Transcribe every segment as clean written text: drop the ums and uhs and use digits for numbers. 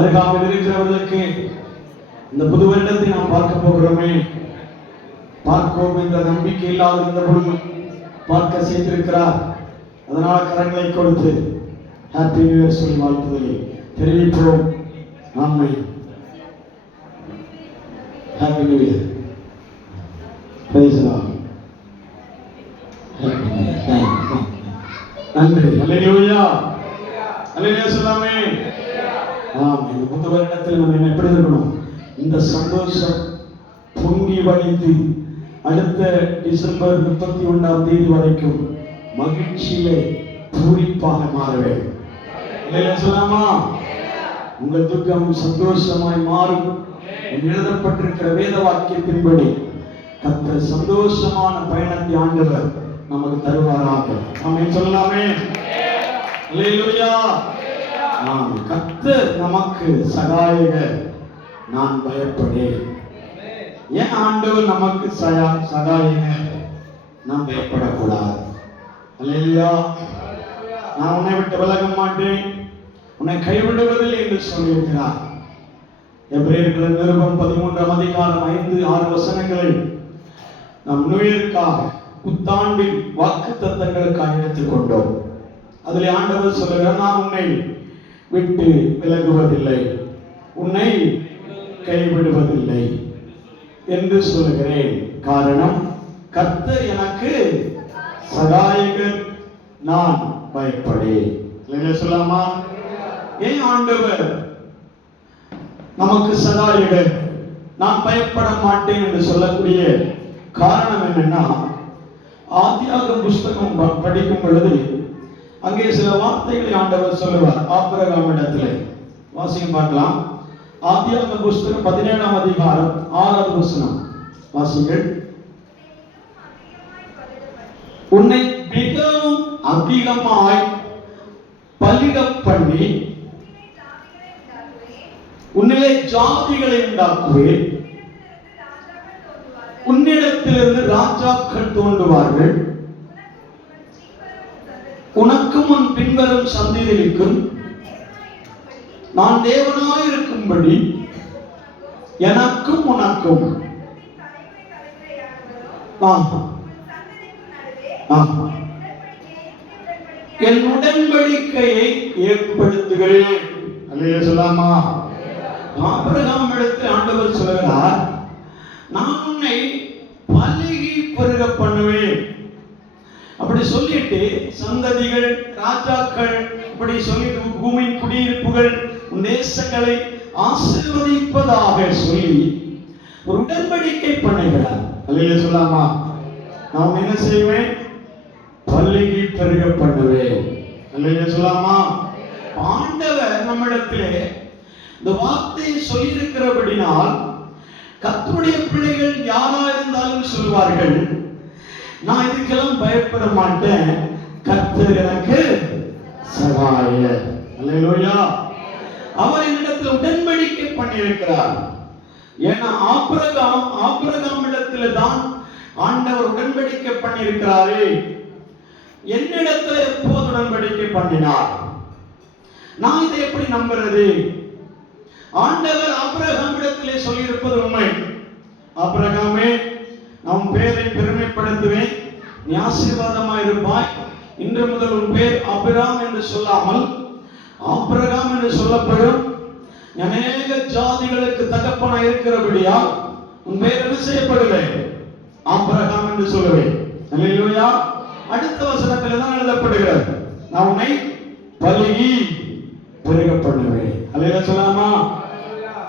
அருகாமையில் இருக்கிறவர்களுக்கு இந்த புது வருடத்தை நாம் பார்க்க போகிறோமே, பார்ப்போம் என்ற நம்பிக்கை இல்லாத இந்த பொழுது பார்க்க செய்திருக்கிறார். அதனால கரங்களை கொடுத்து ஹாப்பி நியூ இயர் சொல்லி வாழ்த்துதலை தெரிவிப்போம். ஆமை ஹாப்பி நியூ இயர். நன்றி. அல்லேலூயா அல்லேலூயா சொல்லாமே. இந்த புது வருடத்தில் நம்ம எப்படி இருக்கணும்? இந்த சந்தோஷம் பொங்கி வழிந்து அடுத்த டிசம்பர் 31ஆம் தேதி வரைக்கும் மகிழ்ச்சியிலே பூரிப்பாக மாற வேண்டும். அல்லேலூயா சொல்லாமா. உங்கள் துக்கம் சந்தோஷமாய் மாறும். எழுதப்பட்டிருக்கிற வேத வாக்கியத்தின்படி கர்த்தர் சந்தோஷமான பயணத்தை ஆண்டவர் நமக்கு தருவாராக. ஆமென் சொல்லலாமே. அல்லேலூயா. கர்த்தர் நமக்கு சகாயகர், நான் பயப்படேன். ஏன் ஆண்டவர் நமக்கு சகாயகர்? நாம் பயப்படக்கூடாது. அல்லேலூயா. நான் உன்னை விட்டு விலக மாட்டேன், உன்னை கைவிடுவதில்லை என்று சொல்லியிருக்கிறார். எபிரேயர் நிருபம் 13ஆம் அதிகாரம் 5-6 வசனங்களை நாம் நுழைவுக்காக புத்தாண்டின் வாக்கு தத்தங்களுக்காக எடுத்துக் கொண்டோம். அதில் ஆண்டவர் சொல்லுகிறார், நான் உன்னை விட்டு விலகுவதில்லை, உன்னை கைவிடுவதில்லை என்று சொல்லுகிறேன். காரணம், கர்த்தர் எனக்கு சகாயகர், நான் பயப்படேன். சொல்லாமா. ஏன் ஆண்டவர் நமக்கு சகாயகர், நான் பயப்பட மாட்டேன் என்று சொல்லக்கூடிய காரணம் என்னன்னா, ஆதியாகம புஸ்தகம் படிக்கும் பொழுது அங்கே சில வார்த்தைகளை ஆண்டவர் சொல்லுவார். ஆபிரகாமிடத்திலே வாசிக்க பார்க்கலாம். ஆதியாகம புஸ்தகம் 17ஆம் அதிகாரம் 6வது வசனம் வாசிங்கள். உன்னை மிகவும் அதிகமாய் பலிக பண்ணி உன்னிலே ஜாதிகளை உண்டாக்குவேன், உன்னிடத்திலிருந்து ராஜாக்கள் தோன்றுவார்கள், உனக்கும் உன் பின்வரும் சந்ததிகளுக்கும் நான் தேவனாயிருக்கும்படி எனக்கும் உனக்கும் என் உடன்படிக்கையை ஏற்படுத்துகிறேன். அல்லேலூயா சொல்லாமா. ஆபிரகாம் இடத்தில் ஆண்டவர் சொல்கிறார், நான் உன்னை பலுகி பெருக பண்ணுவேன். அப்படி சொல்லிட்டு சந்ததிகள், ராஜாக்கள், இப்படி சொல்லிட்டு பூமியின் குடியிருப்புகள், தேசங்களை ஆசீர்வதிப்பதாக சொல்லி ஒரு உடன்படிக்கை பண்ணுகிறார். அல்லேலூயா சொல்லாமா. நான் என்ன செய்வேன்? பலுகி பெருக பண்ணுவேன். அல்லேலூயா சொல்லாமா. ஆண்டவர் நம்மிடத்திலே இந்த வார்த்தையை சொல்லியிருக்கிறபடினால் கர்த்தருடைய பிள்ளைகள் யாரா இருந்தாலும் சொல்வார்கள், நான் இதுக்கெல்லாம் பயப்பட மாட்டேன், கர்த்தர் எனக்கு சகாயர். அல்லேலூயா. அவர் என்னிடத்தில் உடன்படிக்கை பண்ணியிருக்கிறார். ஏன்னா ஆபிரகாம் இடத்துல தான் ஆண்டவர் உடன்படிக்கை பண்ணியிருக்கிறாரே. என்னிடத்துல எப்போது உடன்படிக்கை பண்ணினார்? நான் இதை எப்படி நம்புறது? ஆண்டவர் ஆபிரகாம் இடத்திலே சொல்லியிருப்பது உண்மை. ஆபிரகாமே, நான் பேரை பெருமைப்படுத்துவேன், நீ ஆசீர்வாதமாயிருப்பாய், இன்று முதல் உன் பேர் ஆபிரகாம் என்று சொல்லாமல் ஆபிரகாம் என்று சொல்லப்படும், அநேக ஜாதிகளுக்கு தகப்பனாய் இருக்கிறபடியால் உன் பேர் என்ன செய்யப்படுவேன்? ஆபிரகாம் என்று சொல்லுவேன். அல்லேலூயா. அடுத்த வசனத்தில் தான் எழுதப்படுகிறது, நான் உன்னை பலுகி பெருக பண்ணுவேன். அல்லேலூயா சொல்லாமா.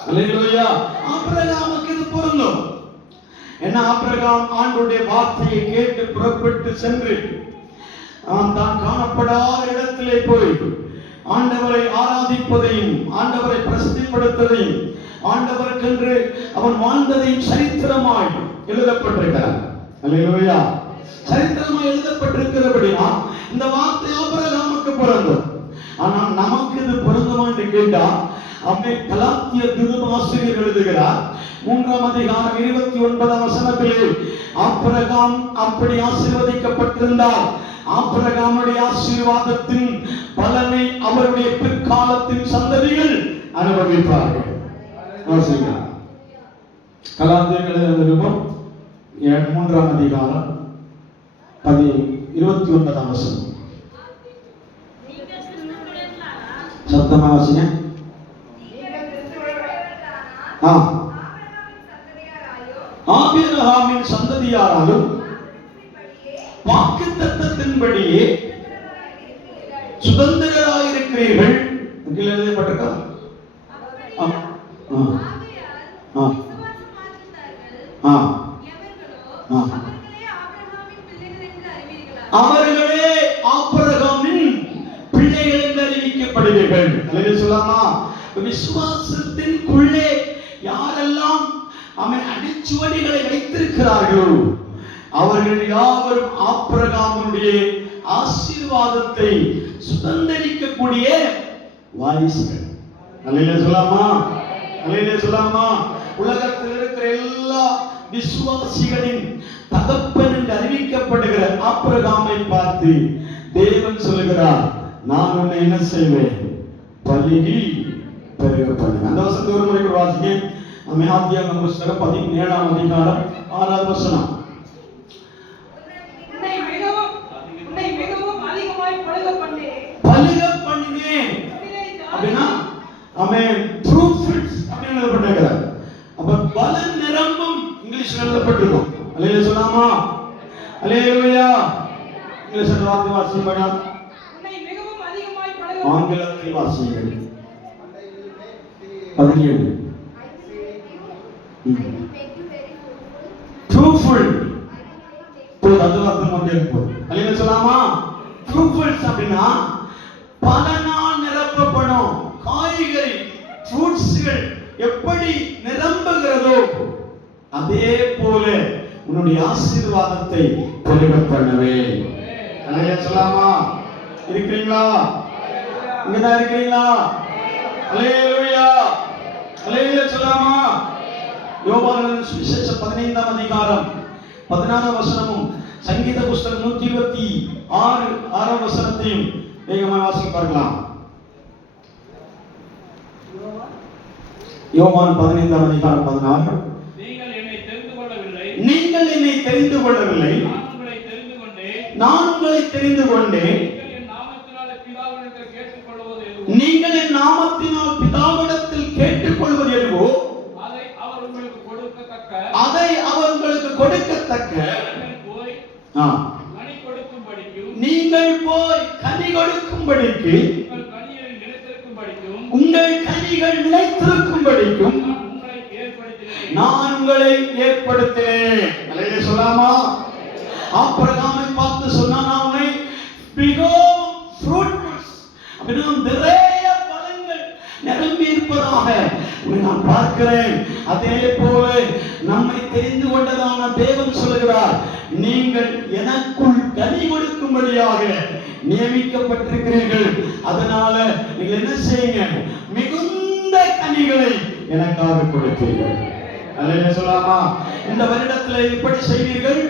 அல்லேலூயா. ஆபிரகாமுக்கு இது பொருந்தும். என்ன, ஆபிரகாம் ஆண்டவருடைய வார்த்தையை கேட்டு புறப்பட்டு சென்று தான் காணப்படாத இடத்திலே போய் ஆண்டவரை ஆராதிப்பதையும் ஆண்டவரை பிரசித்திப்படுத்துவதையும் ஆண்டவருக்கென்று அவன் வாழ்ந்ததையும் சரித்திரமாய் எழுதப்பட்டிருக்கிறார். அல்லேலூயா. சரித்திரமாய் எழுதப்பட்டிருக்கிறபடினா இந்த வார்த்தை ஆபிரகாமுக்கு பொருந்தும். ஆனால் நமக்கு இது பொருந்துமா என்று கேட்டா, கலாத்திய திருவாசகர் எழுதுகிறார் 3ஆம் அதிகாரம் 29ஆம் வசனத்திலே, ஆபிரகாம் அப்படி ஆசீர்வதிக்கப்பட்டிருந்தால் ஆபிரகாமுடைய ஆசீர்வாதத்தின் பலனை அவருடைய பிற்காலத்தின் சந்ததிகள் அனுபவிப்பார்கள். கலாத்தியர் நிருபம் 3ஆம் அதிகாரம் 29ஆம் வசனம். சத்தமா வாசிங்க. ஆபிரகாமின் சந்ததியாராலும் வாக்குத்தத்தத்தின்படியே சுதந்திரராயிருக்கிறீர்கள். எழுதப்பட்டிருக்கா? அவர்களே ஆபிரகாமின் பிள்ளைகள் என்று அறிவிக்கப்படுவீர்கள். சொல்லலாமா? விசுவாசத்திற்குள்ளே யாரெல்லாம் அவன் அடிச்சுவடிகளை வைத்திருக்கிறார்களோ அவர்கள் யாவரும் ஆபிரகாமுடைய ஆசீர்வாதத்தை சுதந்திரிக்கக்கூடிய வாரிசுகள். அல்லேலூயா சொல்லாமா? அல்லேலூயா சொல்லாமா? உலகத்தில் இருக்கிற எல்லா விசுவாசிகளின் தகப்பன் என்று அறிவிக்கப்படுகிற ஆபிரகாமை பார்த்து தேவன் சொல்லுகிறார், நான் உன்னை என்ன செய்வேன்? பலுகி பெருக பண்ணுவேன். அந்த வசனத்தை ஒரு முறை வாசிங்க. ஆதியாகம புத்தகம் 17ஆம் அதிகாரம் 6வது வசனம். பலுக பண்ணினேன் அப்படின்னா ஆமென் ப்ரூஃப்ஸ் அப்படின்னு எழுதப்பட்டிருக்கிறார். அப்ப பலன் நிரம்பும் இங்கிலீஷ்ல எழுதப்பட்டிருக்கும். அல்லேலூயா சொல்லாமா? அல்லேலூயா. இங்கிலீஷ்ல வார்த்தை வாசிங்க. ஆங்கிலத்தில் வாசிங்கள். 17 ட்ரூஃபுல் போது அந்த வார்த்தை கொண்டே போகுது. அல்லேலூயா சொல்லாமா? ட்ரூஃபுல்ஸ் அப்படின்னா பலனால் நிரப்பப்படும். காய்கறி ஃப்ரூட்ஸ்கள் எப்படி நிரம்புகிறதோ அதே போல உன்னுடைய ஆசீர்வாதத்தை பெருக பண்ணவே. அல்லேலூயா சொல்லாமா? இருக்கிறீங்களா? இங்கதான் இருக்கிறீங்களா? அல்லேலூயா. அல்லேலூயா சொல்லாமா? யோவான் சுவிசேஷம் 15ஆம் அதிகாரம் 16ஆம் வசனமும் சங்கீத புஸ்தகம் 126 வசனத்தையும் வேகமாக வாசிக்க பார்க்கலாம். யோவான் 15ஆம் அதிகாரம் 16. நீங்கள் என்னை தெரிந்து கொள்ளவில்லை, நான் உங்களை தெரிந்து கொண்டேன். நீங்கள் என் நாமத்தினால் பிதாவிடத்தில் கேட்டுக்கொள்வது எதுவோ அதை அவர் உங்களுக்கு கொடுக்கத்தக்க நீங்கள் போய் கனி கொடுக்கும்படிக்கு உங்கள் கனிகள் நிலைத்திருக்கும்படிக்கும் நான் உங்களை ஏற்படுத்தினேன். அல்லேலூயா சொல்லாமா? ஆபிரகாமை பார்த்து சொன்னான், நான் உன்னை மிகவும் ஃப்ரூட்ஃபுல்ஸ் அப்படின்னா நிறைய பலன்கள் நிரம்பி இருப்பதாக நான் பார்க்கிறேன். அதே போல நம்மை தெரிந்து கொண்டதான தேவன் சொல்லுகிறார், நீங்கள் எனக்குள் கனி கொடுக்கும்படியாக நியமிக்கப்பட்டிருக்கிறீர்கள். அதனால நீங்கள் என்ன செய்யுங்க? மிகுந்த கனிகளை எனக்காக கொடுப்பீர்கள். அல்லேலூயா சொல்லாமா? இந்த வருடத்தில் எப்படி செய்வீர்கள்?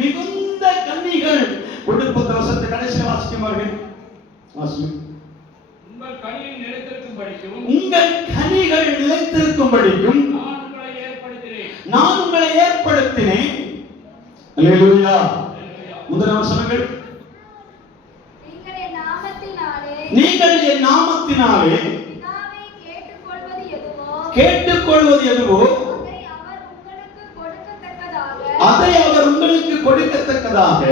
மிகுந்த கனிகள் கொடுப்பது. வசனத்தை கடைசியில் வாசிக்குமார்கள். வாசிக்கும். உங்கள் கனிகள் நிலைத்திருக்கும்படிக்கும் நான் உங்களை ஏற்படுத்தினேன். அல்லேலூயா. முதல் வசனங்கள், நீங்கள் என் நாமத்தினாலே கேட்டுக்கொள்வது எதுவோ அதை அவர் உங்களுக்கு கொடுக்கத்தக்கதாக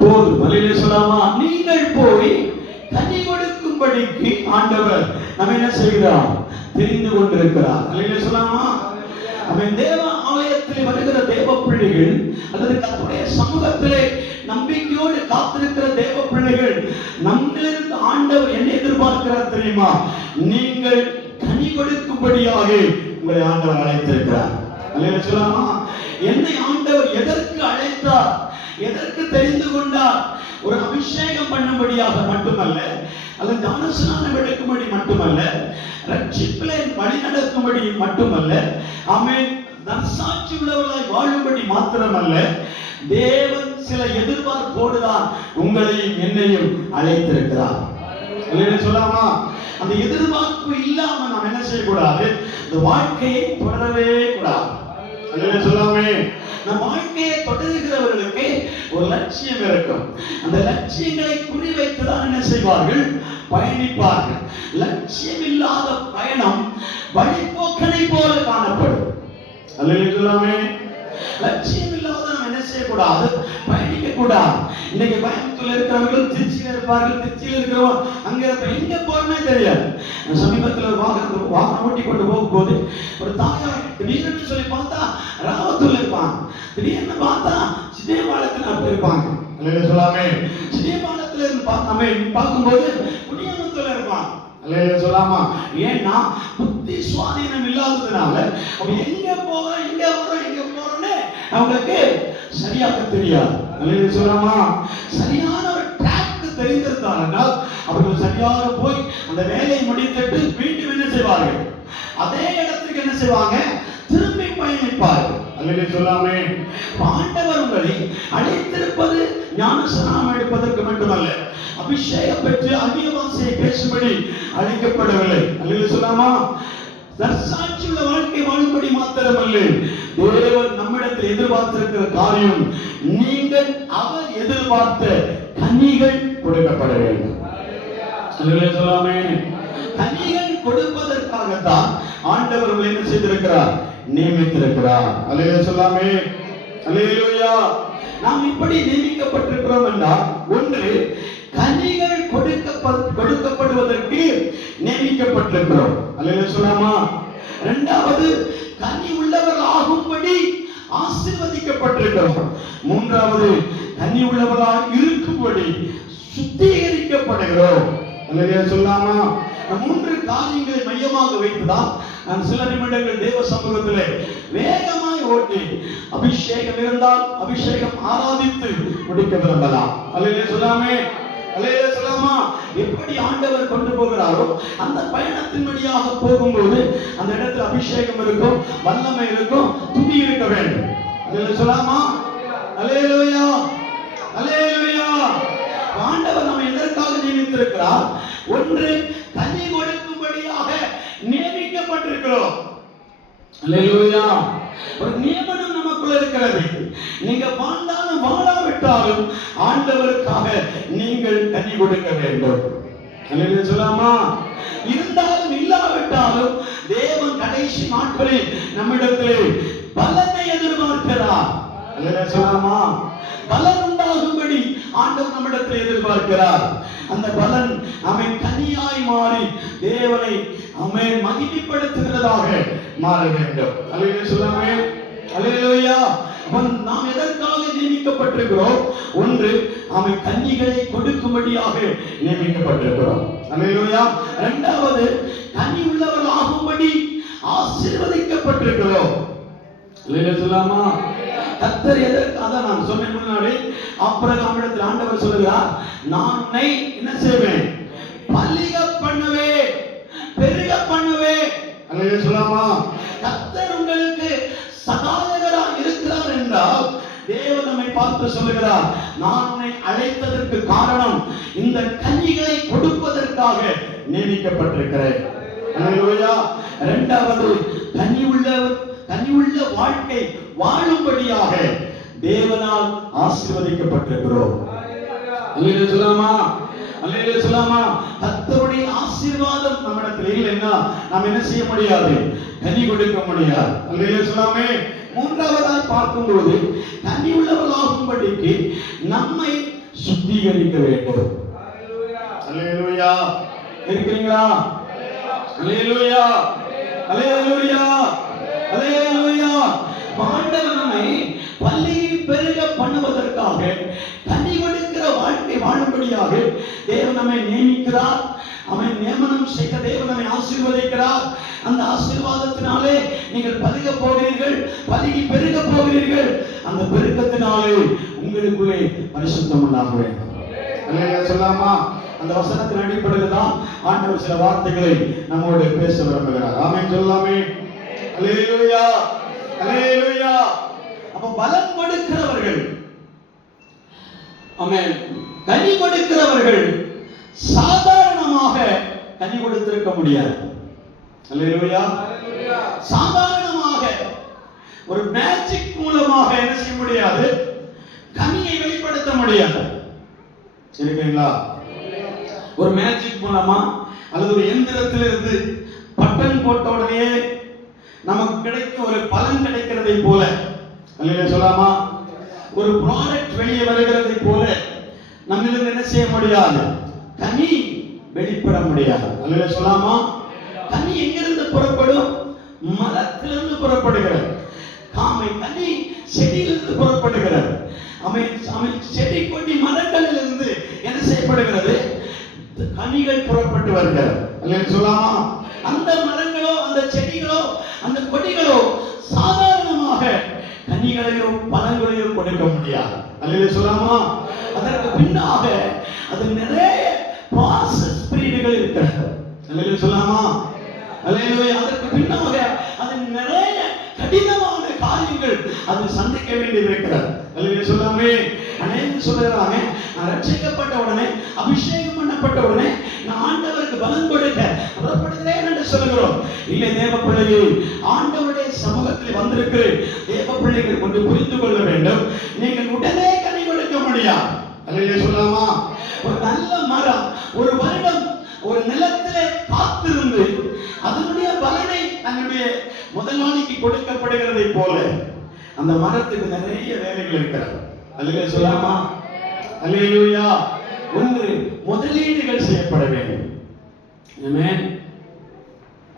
போதும். அல்லேலூயா சொல்லாமா? நீங்கள் போய் கனி கொடுக்கும்படிக்கு ஆண்டவர் நம்ம என்ன செய்கிறார்? தெரிந்து கொண்டிருக்கிறார். அல்லேலூயா சொல்லாமா? அவன் தேவ ஆலயத்தில் வருகிற தேவ பிள்ளைகள் அல்லது கர்த்தருடைய சமூகத்திலே நம்பிக்கையோடு காத்திருக்கிற தேவ பிள்ளைகள் நம்மிலிருந்து ஆண்டவர் என்ன எதிர்பார்க்கிறார் தெரியுமா? நீங்கள் கனி கொடுக்கும்படியாக உங்களை ஆண்டவர் அழைத்திருக்கிறார். அல்லேலூயா சொல்லாமா? என்னை ஆண்டவர் எதற்கு அழைத்தார்? எதற்கு தெரிந்து கொண்டார்? ஒரு அபிஷேகம் பண்ணும்படியாக மட்டுமல்ல, அல்லது ஞானஸ்நானம் எடுக்கும்படி மட்டுமல்ல, ரட்சிப்பிலே வழி நடக்கும்படி மட்டுமல்ல, ஆமென், நற்சாட்சி உள்ளவர்களாய் வாழும்படி மாத்திரமல்ல, தேவன் சில எதிர்பார்ப்போடுதான் உங்களையும் என்னையும் அழைத்திருக்கிறார். சொல்லாமா, அந்த எதிர்பார்ப்பு இல்லாம நாம் என்ன செய்யக்கூடாது, இந்த வாழ்க்கையை தொடரவே கூடாது. சொல்லாமே, நம் வாழ்க்கையை தொடர்கிறவர்களுக்கு ஒரு லட்சியம் இருக்கும். அந்த லட்சியங்களை குறிவைத்துதான் என்ன செய்வார்கள், பயணிப்பார்கள். லட்சியம் இல்லாத பயணம் வழிபோக்கனை போல காணப்படும். சொல்லாமே, லட்சியம் இல்லாத நாம் என்ன செய்யக்கூடாது, பயணிக்க கூடாது. இன்னைக்கு கோயம்புத்தூர்ல இருக்கிறவர்கள் திருச்சியில இருப்பார்கள், திருச்சியில இருக்கிறவங்க அங்க எங்க போறோம்னே தெரியாது. சமீபத்தில் ஒரு வாகனம் ஓட்டி கொண்டு போகும்போது ஒரு தாயார் திடீர்னு சொல்லி பார்த்தா ராவத்தூர்ல இருப்பாங்க, திடீர்னு பார்த்தா சிதேபாலத்தில் அப்படி இருப்பாங்க. சொல்லாமே, சிதேபாலத்துல இருந்து பார்க்கும்போது குடியாமத்துல இருப்பாங்க. சொல்லாமா, ஏன்னா புத்தி சுவாதீனம் இல்லாததுனால அவங்க எங்க போறோம் எங்க வரோம் எங்க போறோம்னு அவங்களுக்கு சரியாக தெரியாது. சொல்லாமா, சரியான ஒரு ட்ராக் தெரிந்திருந்தார்கள் அவர்கள் சரியாக போய் அந்த வேலையை முடித்துட்டு மீண்டும் என்ன செய்வார்கள், அதே இடத்துக்கு என்ன செய்வாங்க, திரும்பி பயணிப்பார்கள். சொல்லாமே, ஆண்டவர் உங்களை அழைத்திருப்பது ஞானஸ்நானம் எடுப்பதற்கு மட்டுமல்ல, அபிஷேகம் பெற்று அந்நிய பாஷையை பேசும்படி அழைக்கப்படவில்லை. சொல்லாமா, நற்சாட்சியுள்ள வாழ்க்கை வாழும்படி மாத்திரமல்ல, தேவன் நம்மிடத்தில் எதிர்பார்த்திருக்கிற காரியம், நீங்கள் அவர் எதிர்பார்த்த கனிகள் கொடுக்கப்பட வேண்டும். சொல்லாமே, கனிகள் கொடுப்பதற்காகத்தான் ஆண்டவர் என்ன செய்திருக்கிறார், நியமித்திருக்கிறார். சொல்லாமே, அல்லேலூயா. நாம் இப்படி நியமிக்கப்பட்டிருக்கிறோம் என்றால், ஒன்று கனிகள் கொடுக்கப்படுவதற்கு நியமிக்கப்பட்டிருக்கிறோம். சொல்லாமா, இரண்டாவது கனி உள்ளவர்கள் ஆகும்படி ஆசீர்வதிக்கப்பட்டிருக்கிறோம். மூன்றாவது கனி உள்ளவர்களாக இருக்கும்படி சுத்திகரிக்கப்படுகிறோம். சொல்லாமா, மூன்று காரியங்களை மையமாக வைத்துதான் நான் சில நிமிடங்கள் தேவ சமூகத்திலே வேகமாய் ஓட்டி, அபிஷேகம் இருந்தால் அபிஷேகம் ஆராதித்து முடிக்க விரும்பலாம். சொல்லாமே, சொல்லாமா, எப்படி ஆண்டவர் கொண்டு போகிறாரோ அந்த பயணத்தின் வழியாக போகும்போது அந்த இடத்துல அபிஷேகம் இருக்கும், வல்லமை இருக்கும், துதி இருக்க வேண்டும். சொல்லாமா, அல்லேலூயா, அல்லேலூயா. ஆண்டவர் நம்ம எதற்காக நியமித்திருக்கிறார், ஒன்று கனி கொடுக்கும்படியாக நியமிக்கப்பட்டிருக்கிறோம். அல்லேலூயா. ஒரு நியமனம் நமக்குள்ள இருக்கிறது. நீங்க வாழ்ந்தாலும் வாழாவிட்டாலும் ஆண்டவருக்காக நீங்கள் கனி கொடுக்க வேண்டும். சொல்லாமா, இருந்தாலும் இல்லாவிட்டாலும் தேவன் கடைசி நாட்களில் நம்மிடத்தில் பலனை எதிர்பார்க்கிறார். சொல்லாமா, பலன் உண்டாகும்படி ஆண்டவர் நம்மிடத்தில் எதிர்பார்க்கிறார். அந்த பலன் அவன் கனியாய் மாறி தேவனை அவன் மகிமைப்படுத்துகிறதாக மாற வேண்டும். சொல்லாமே, அல்லேலூயா. நாம் எதற்காக நியமிக்கப்பட்டிருக்கிறோம், ஒன்று அவன் கன்னிகளை கொடுக்கும்படியாக நியமிக்கப்பட்டிருக்கிறோம். அல்லேலூயா. இரண்டாவது கனி உள்ளவர்கள் ஆகும்படி ஆசீர்வதிக்கப்பட்டிருக்கிறோம். சொல்லாமா, கர்த்தர் எதற்காக, நான் சொன்னேன் முன்னாடி, ஆபிரகாமிடத்தில் ஆண்டவர் சொல்லுகிறார், நான் உன்னை என்ன செய்வேன், பலிக பண்ணுவேன், பெருக பண்ணுவேன். சொல்லாமா, கர்த்தர் உங்களுக்கு சகாயகராக இருக்கிறார் என்றால் தேவன் நம்மை பார்த்து சொல்லுகிறார், நான் உன்னை அழைத்ததற்கு காரணம் இந்த கனிகளை கொடுப்பதற்காக நியமிக்கப்பட்டிருக்கிறேன். இரண்டாவது கனி உள்ள வாழ்க்கை வாழும்படியாக தேவனால் ஆசீர்வதிக்கப்பட்டிருக்கிறோம். சொல்லாமா, சொல்லாமா, கர்த்தருடைய ஆசீர்வாதம் நம்மிடத்தில் இல்லைன்னா நாம் என்ன செய்ய முடியாது, கனி கொடுக்க முடியாது. சொல்லாமே, மூன்றாவதாக பார்க்கும்போது கனி உள்ளவர்களாகும்படிக்கு நம்மை சுத்திகரிக்க வேண்டும். அல்லேலூயா. இருக்கிறீங்களா? அல்லேலூயா, அல்லேலூயா, அல்லேலூயா. ஆண்டவர் நம்மை பலியை பெருக பண்ணுவதற்காக, கனி கொடுக்கிற வாழ்க்கை வாழும்படியாக தேவன் நம்மை நியமிக்கிறார். அவன் நியமனம் செய்த தேவன் நம்மை ஆசீர்வதிக்கிறார். அந்த ஆசீர்வாதத்தினாலே நீங்கள் பருக போகிறீர்கள், பருகி பெருக போகிறீர்கள். அந்த பெருக்கத்தினாலே உங்களுக்குள்ளே பரிசுத்தம் உண்டாக வேண்டும். சொல்லாமா, அந்த வசனத்தின் அடிப்படையில் தான் ஆண்டவர் சில வார்த்தைகளை நம்மோடு பேச விரும்புகிறார். ஆமென் சொல்லாமே. அல்லேலூயா, அல்லேலூயா. அப்ப பலம் கொடுக்கிறவர்கள் ஆமென். கனி கொடுக்கிறவர்கள் சாதாரணமாக கனி கொடுத்திருக்க முடியாது. அல்லேலூயா. சாதாரணமாக ஒரு மேஜிக் மூலமாக என்ன செய்ய முடியாது? கனியை வெளிப்படுத்த முடியாது. இருக்கீங்களா? ஒரு மேஜிக் மூலமா அல்லது ஒரு எந்திரத்திலிருந்து பட்டன் போட்ட உடனே நமக்கு கிடைக்கும் ஒரு பலன் கிடைக்கிறதை போல, அல்லேலூயா சொல்லாமா, ஒரு ப்ராடக்ட் வெளியே வருகிறதை போல நம்மிலிருந்து என்ன செய்ய முடியாது? கனி வெளிப்பட முடியாது. அல்லேலூயா சொல்லாமா. கனி எங்கிருந்து புறப்படும்? மரத்திலிருந்து புறப்படுகிறது. காமை கனி செடியிலிருந்து புறப்படுகிறது. செடி கொடி மரங்களிலிருந்து என்ன செய்யப்படுகிறது? கனிகள் புறப்பட்டு வருகிறது. அல்லேலூயா சொல்லாமா. அந்த மரங்களோ அந்த செடிகளோ அந்த கொடிகளோ சாதாரணமாக கனிகளையோ பழங்களையோ கொடுக்க முடியாது. அல்லேலூயா சொல்லாமா. அதற்கு பின்னாக அது நிறைய ப்ராசஸ் பீரியட்கள் இருக்கிறது. அல்லேலூயா சொல்லாமா. அல்லேலூயா. அதற்கு பின்னாக அது நிறைய கடினமான காரியங்கள் அது சந்திக்க வேண்டியது இருக்கிறது. அல்லேலூயா சொல்லாமே. அநேகர் சொல்றாங்க, நான் ரட்சிக்கப்பட்ட உடனே அபிஷேகம் பண்ணப்பட்ட உடனே நான் ஆண்டவருக்கு பலன் கொடுக்க புறப்படுகிறேன் என்று சொல்லுகிறோம். இல்லை தேவ பிள்ளையே, ஆண்டவருடைய சமூகத்தில் வந்திருக்கிற தேவ பிள்ளைகள் கொண்டு புரிந்து கொள்ள வேண்டும், நீங்கள் உடனே கனி கொடுக்க முடியாது. அல்லேலூயா சொல்லாமா. ஒரு நல்ல மரம் ஒரு வருடம் ஒரு நிலத்திலே காத்திருந்து அதனுடைய பலனை தன்னுடைய முதலாளிக்கு கொடுக்கப்படுகிறதை போல அந்த மரத்துக்கு நிறைய வேலைகள் இருக்கிறது. அல்லேலூயா சொல்லாமா. அல்லேலூயா. ஒன்று, முதலீடுகள் செய்யப்பட வேண்டும். ஆமென்.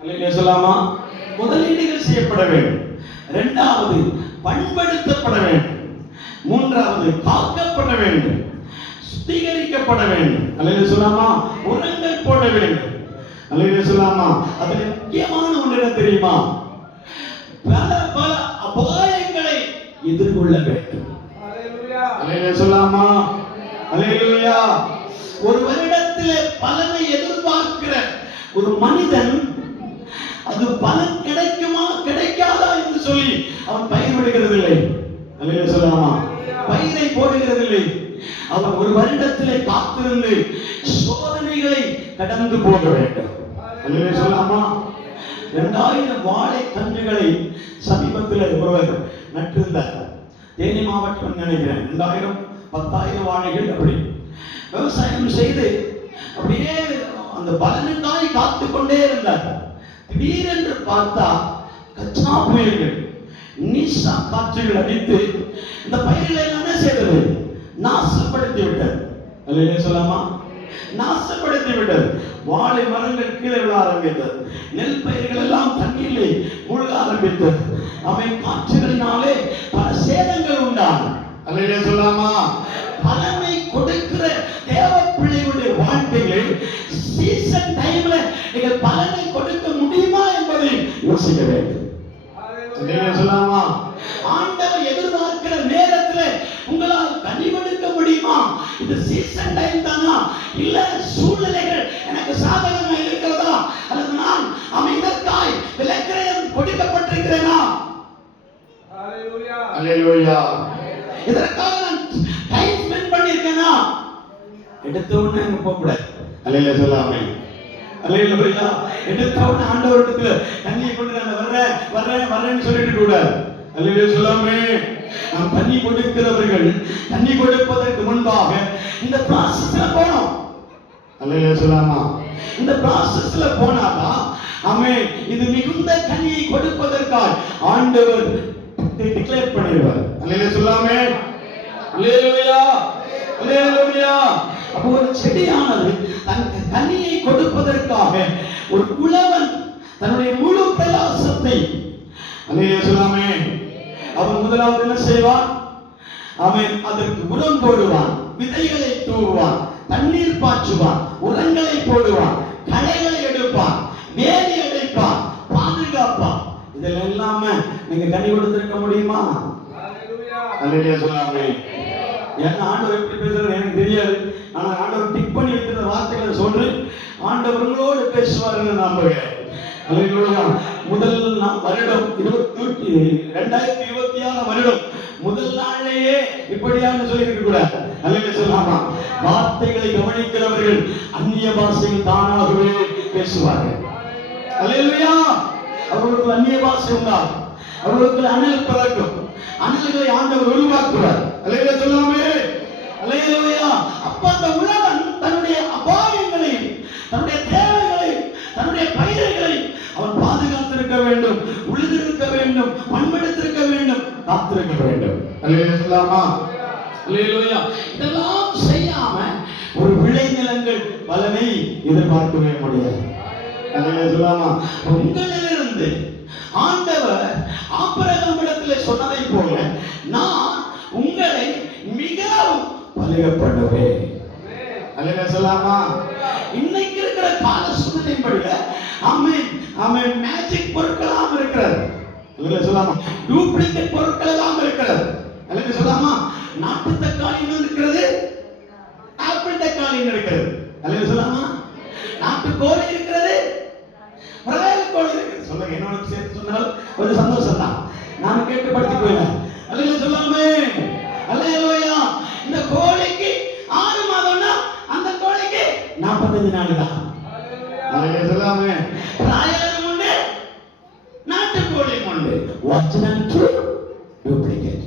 அல்லேலூயா சொல்லாமா. முதலீடுகள் செய்யப்பட வேண்டும். இரண்டாவது, பண்படுத்தப்பட வேண்டும். மூன்றாவது, காக்கப்பட வேண்டும், சுத்திகரிக்கப்பட வேண்டும். அல்லேலூயா சொல்லாமா. உரங்கள் போட வேண்டும். அல்லேலூயா சொல்லாமா. அதுல முக்கியமான ஒன்று என்ன தெரியுமா? பல பல அபாயங்களை எதிர்கொள்ள வேண்டும். அல்லேலூயா சொல்லாமா. அல்லேலூயா. ஒரு வருடத்திலே பலனை எதிர்பார்க்கிற ஒரு மனிதன் அது பலன் கிடைக்குமா கிடைக்காதா என்று சொல்லி அவன் பயிர் விடுகிறது இல்லை. அல்லேலூயா சொல்லாமா. பயிரை போடுகிறது இல்லை. அவன் ஒரு வருடத்திலே காத்திருந்து சோதனைகளை கடந்து போக வேண்டும். அல்லேலூயா சொல்லாமா. 2000 வாழை கன்றுகளை சமீபத்தில் ஒருவர் நட்டிருந்தார். தேனி மாவட்டம் நினைக்கிறேன். 2000 10,000 வாழைகள் அப்படி விவசாயம் செய்து அப்படியே அந்த பலனுக்காய் காத்து கொண்டே இருந்தார். திடீரென்று பார்த்தா கச்சா புயல்கள், நீசா காற்றுகள் அடித்து இந்த பயிர்களை என்ன செய்தது? நாசப்படுத்தி விட்டது. அல்லேலூயா சொல்லாமா. நாசப்படுத்தி விட்டது. வாழை மரங்கள் கீழே விழ ஆரம்பித்தது. நெல் பயிர்கள் எல்லாம் தண்ணீரிலே மூழ்க ஆரம்பித்தது. அவை காற்றுகளினாலே பல சேதங்கள் உண்டான. அல்லேலூயா சொல்லாமா. பலனை கொடுக்கிற தேவ பிள்ளைகளுடைய வாழ்க்கையில் சீசன் டைம்ல நீங்கள் பலனை கொடுக்க முடியுமா என்பதை யோசிக்க வேண்டும். அல்லேலூயா சொல்லாமா. ஆண்டவர் எதிர்பார்க்கிற நேரத்தில் உங்களால் கனி கொடுக்க முடியுமா? இது சீசன் டைம் தானா, இல்ல சூழ்நிலைகள் எனக்கு சாதகமா இருக்கிறதா, அல்லது நான் இதற்காய் விலைக்கிரயம் கொடுக்கப்பட்டிருக்கிறேனா? அல்லேலூயா. அல்லேலூயா. இதற்காக நான் டைம் ஸ்பெண்ட் பண்ணியிருக்கேனா? எடுத்த உடனே அங்க போக கூடாது. அல்லேலூயா சொல்லாமே. அல்லேலூயா. எடுத்த உடனே ஆண்டவரிடத்துல தண்ணியை கொண்டு நான் வர்றேன்னு சொல்லிட்டு கூட அல்லேலூயா சொல்லாமே. நாம் தண்ணி கொடுக்கிறவர்கள் தண்ணி கொடுப்பதற்கு முன்பாக இந்த ப்ராசஸ்ல போனோம். அல்லேலூயா சொல்லாமா. இந்த ப்ராசஸ்ல போனாதான் ஆமென் இது மிகுந்த கனியை கொடுப்பதற்காக ஆண்டவர் டிக்ளேர் பண்ணிடுவார். அல்லேலூயா சொல்லாமே. அல்லேலூயா. அல்லேலூயா. அப்போ ஒரு செடியானது தன் கனியை கொடுப்பதற்காக ஒரு உழவன் தன்னுடைய முழு பிரயாசத்தை அல்லேலூயா சொல்லாமே அவன் முதலாவது என்ன செய்வான்? அவன் அதற்கு உரம் போடுவான், விதைகளை தூவுவான், தண்ணீர் பாய்ச்சுவான், உரங்களை போடுவான், களைகளை எடுப்பான், வேலி அடைப்பான், பாதுகாப்பான். இதெல்லாம் இல்லாம நீங்க கனி கொடுத்திருக்க முடியுமா? அல்லேலூயா சொல்லாமே. ஏன்னா ஆண்டவர் எப்படி பேசுறது எனக்கு தெரியாது. ஆனா ஆண்டவர் டிக் பண்ணி வைக்கிற வார்த்தைகளை சொல்றேன். ஆண்டவர் உங்களோடு பேசுவாருன்னு நம்புகிறேன். அல்லேலூயா. முதல் வருடம் 2026 வருடம் முதல் நாளிலேயே இப்படியாக சொல்லி இருக்க கூடாது. அல்லேலூயா சொல்லாமா. வார்த்தைகளை கவனிக்கிறவர்கள் அந்நிய பாஷையில் தானாகவே பேசுவார்கள். அல்லேலூயா. அவர்களுக்கு அந்நிய பாஷை உண்டாகும். அவர்களுக்கு அனல் பிறக்கும். அனல்களை ஆண்டவர் உருவாக்குவார். அல்லேலூயா சொல்லாமே. அல்லேலூயா. அப்ப அந்த உலகம் தன்னுடைய அபாயங்களையும் தன்னுடைய தேவைகளையும் தன்னுடைய பயிர்களையும் அவன் பாதுகாத்திருக்க வேண்டும், உழுதிருக்க வேண்டும், பண்படுத்திருக்க வேண்டும், காத்திருக்க வேண்டும். அல்லேலூயா சொல்லாமா. அல்லேலூயா. இதெல்லாம் செய்யாம ஒரு விளைநிலங்கள் பலனை எதிர்பார்க்கவே முடியாது. அல்லேலூயா சொல்லாமா. உங்களிலிருந்து ஆண்டவர் ஆபிரகாமிடத்தில் சொன்னதை போல நான் உங்களை மிகவும் பலுக பண்ணுவேன். அல்லேலூயா சொல்லாமா. இன்னைக்கு இருக்கிற கால சூழ்நிலைப்படி ஆமென் ஆமென் மேஜிக் பொருட்களாம் இருக்கிறது. அல்லேலூயா சொல்லாமா. டூப்ளிகேட் பொருட்கள் எல்லாம் இருக்கிறது. அல்லேலூயா சொல்லாமா. நாட்டு தக்காளி இருக்கிறது, ஆப்பிள் தக்காளி இருக்கிறது. அல்லேலூயா சொல்லாமா. நாட்டு கோழி இருக்கிறது, பிராயல் கோழி இருக்கிறது. சொல்லுங்க, என்னோட சேர்த்து சொன்னால் கொஞ்சம் சந்தோஷம் தான். நான் கேட்டு படித்து போயிடுவேன். அல்லேலூயா சொல்லாமே. அல்லேலூயா. இந்த கோழிக்கு 6 மாதம்னா அந்த கோழிக்கு 45 நாள் தான். அல்லேலூயா சொல்லாமே. பிராயலும் உண்டு, நாட்டு கோழியும் உண்டு. Original to duplicate.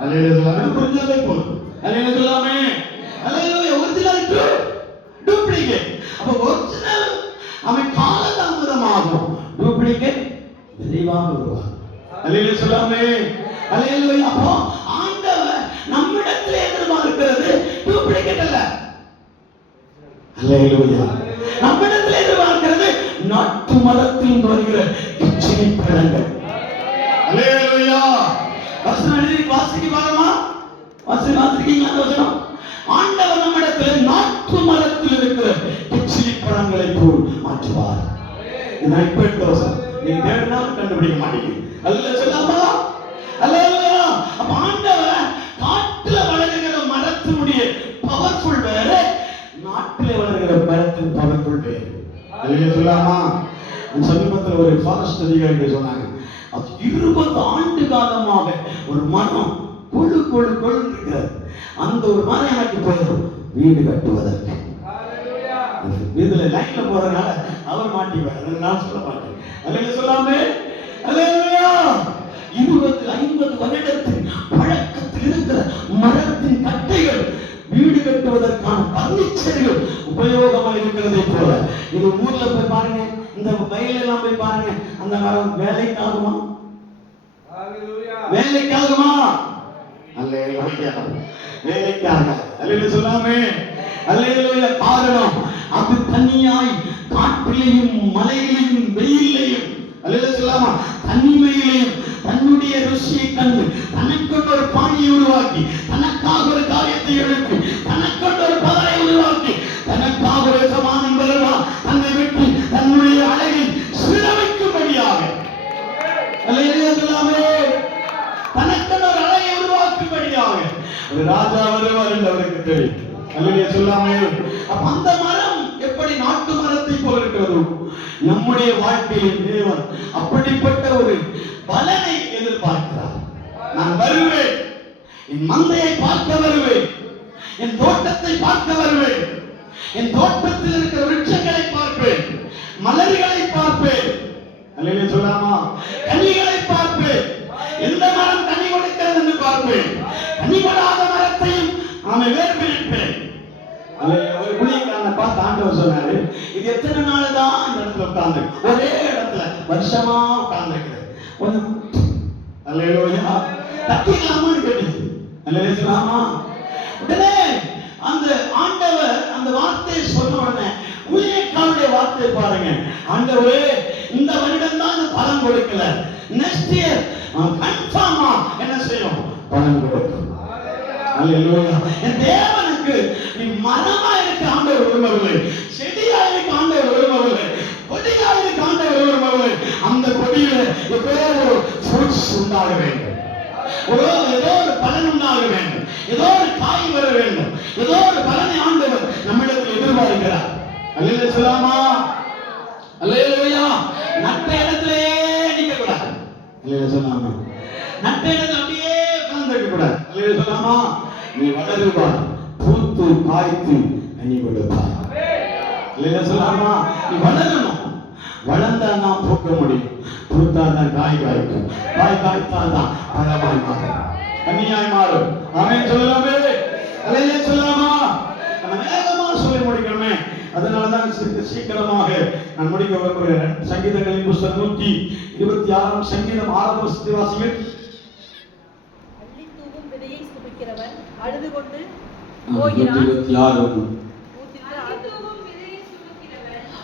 அல்லேலூயா சொல்லாமே. புரிஞ்சாலே போதும். அல்லேலூயா சொல்லாமே. அல்லேலூயா. Original to duplicate. அப்ப ஒரிஜினல் அவன் காலதாமதமாகும், டூப்ளிகேட் விரைவாக உருவாகும். அல்லேலூயா சொல்லாமே. அல்லேலூயா. அப்போ ஆண்டவர் நம்மிடத்தில் எதிர்பார்க்கிறது டூப்ளிகேட் அல்ல. அல்லேலூயா. நம்மிடத்தில் எதிர்பார்க்கிறது நாட்டு மரத்தில் வருகிற கிச்சினி பழங்கள். அல்லேலூயா. வசனம் எழுதி வாசிக்க பாருமா. வாசிக்கிறீங்களா அந்த வசனம்? ஆண்டவர் நம்மிடத்தில் நாட்டு மரத்தில் இருக்கிற கிச்சினி பழங்களை போல் மாற்றுவார். நான் இப்ப எடுத்த வசனம் நீங்க தேடினாலும் கண்டுபிடிக்க மாட்டீங்க. அல்லேலூயா சொல்லாமா. அல்லேலூயா. அப்ப ஆண்டவர் காட்டுல வளர்கிற மரத்தினுடைய பவர்ஃபுல் வேற, நாட்டிலே வளர்கிற மரத்தின் பவர்ஃபுல் வேற. அல்லேலூயா சொல்லாமா. சமீபத்தில் ஒரு ஃபாரஸ்ட் அதிகாரி சொன்னாங்க, அது 20 ஆண்டு காலமாக ஒரு மரம் கொழு கொழு கொழு இருக்கிறது. அந்த ஒரு மரம் எனக்கு போதும் வீடு கட்டுவதற்கு. வீட்டுல லைன்ல போறதுனால அவர் மாட்டிவார், நான் சொல்ல மாட்டேன். அல்லேலூயா சொல்லாமே. அல்லேலூயா. 20-50 வருடத்தின் பழக்கத்தில் இருக்கிற மரத்தின் கட்டைகள் வீடு கட்டுவதற்கான பர்னிச்சர்கள் உபயோகமாக இருக்கிறதை போல இது ஊர்ல போய் பாருங்க, இந்த வயலெல்லாம் போய் பாருங்க, அந்த மரம் வேலைக்காகுமா? வேலைக்காகுமா? அல்லேலூயா. வேலைக்காக. அல்லேலூயா சொல்லாமே. அல்லேலூயா. காரணம் அது தனியாய் காட்டிலையும் மலையிலையும் வெயிலையும், அல்லேலூயா சொல்லாமா, தனிமையிலையும் தன்னுடைய ருசியை கண்டு தனக்கொண்டு ஒரு பாணியை உருவாக்கி, தனக்காக ஒரு காரியத்தை எழுப்பி, தனக்கொண்டு ஒரு பதரை உருவாக்கி, தனக்காக ஒரு சமானம் வருவா தன்னை விட்டு தன்னுடைய அழகில் சிறவைக்கும்படியாக, அல்லேலூயா சொல்லாமே, தனக்கொண்டு ஒரு அழகை உருவாக்கும்படியாக ஒரு ராஜா வருவார் என்று அவருக்கு தெரியும். அல்லேலூயா சொல்லாமே. அப்ப அந்த மரம் எப்படி நாட்டு மரத்தை போல இருக்கிறது, நம்முடைய வாழ்க்கையில் தேவன் அப்படிப்பட்ட ஒரு பலனை எதிர்பார்க்கிறார். நான் வருவேன், என் மந்தையை பார்க்க வருவேன், என் தோட்டத்தை பார்க்க வருவேன், என் தோட்டத்தில் இருக்கிற விருட்சங்களை பார்ப்பேன், மலர்களை பார்ப்பேன். அல்லேலூயா சொல்லாமா. கனிகளை பார்ப்பேன். எந்த மரம் கனி கொடுக்கிறது என்று பார்ப்பேன். கனி கொடாத மரத்தையும் அவன் வேறு பிரிப்பேன். ஒரு குடியக்காரனை பார்த்து ஆண்டவர் சொன்னாரு, இது எத்தனை நாள் தான் இந்த இடத்துல உட்கார்ந்து ஒரே இடத்துல வருஷமா உட்கார்ந்து கொஞ்சம் அல்லேலூயா தட்டிக்கலாமான்னு கேட்டுச்சு. அல்லேலூயா சொல்லாமா. உடனே அந்த ஆண்டவர் அந்த வார்த்தையை சொன்ன உடனே ஊழியக்காரனுடைய வார்த்தையை பாருங்க. ஆண்டவரே, இந்த வருடம் தான் பலன் கொடுக்கல, நெக்ஸ்ட் இயர் கன்ஃபார்மா என்ன செய்யும், பலன் கொடுக்கும். அல்லேலூயா. என் தேவனுக்கு நீ மரமா இருக்க ஆண்டவர் விரும்பவில்லை, செடியா இருக்க ஆண்டவர் விரும்பவில்லை, கொடியா இருக்க ஆண்டவர் விரும்பவில்லை. அந்த கொடியில ஏதோ ஒரு ஃப்ரூட்ஸ் உண்டாக வேண்டும், ஏதோ ஒரு பலன் உண்டாக வேண்டும், ஏதோ ஒரு காய் வர வேண்டும், ஏதோ ஒரு பலனை ஆண்டவர் நம்மிடத்தில் எதிர்பார்க்கிறார். அல்லேலூயா சொல்லாமா. அல்லேலூயா. நட்ட இடத்திலே நிற்க கூடாது. அல்லேலூயா சொல்லாமா. நட்ட இடத்துல அப்படியே உட்கார்ந்து சொல்லலாமா? நீ வளருவாய், பூத்து காய்த்து கனி கொடுப்பாய். சொல்லலாமா? நீ வளரணும். வளர்ந்தா தான் பூக்க முடியும், பூத்தா தான் காய் காய்க்கும், காய் காய்த்தா தான் பழமாய் மாறும், கன்னியாய் மாறும். ஆமென் சொல்லலாமே? அல்லேலூயா சொல்லலாமா? நம்ம வேகமா சொல்லி முடிக்கணுமே. அதனாலதான் சீக்கிரமாக நான் முடிக்க விரும்புகிறேன். சங்கீதங்களின் புத்தகம் 126 சங்கீதம் 6 வசனத்தை வாசிங்கள். அள்ளி தூவும் விதையை சுமக்கிறவன் அழுது கொண்டு போகிறான். 126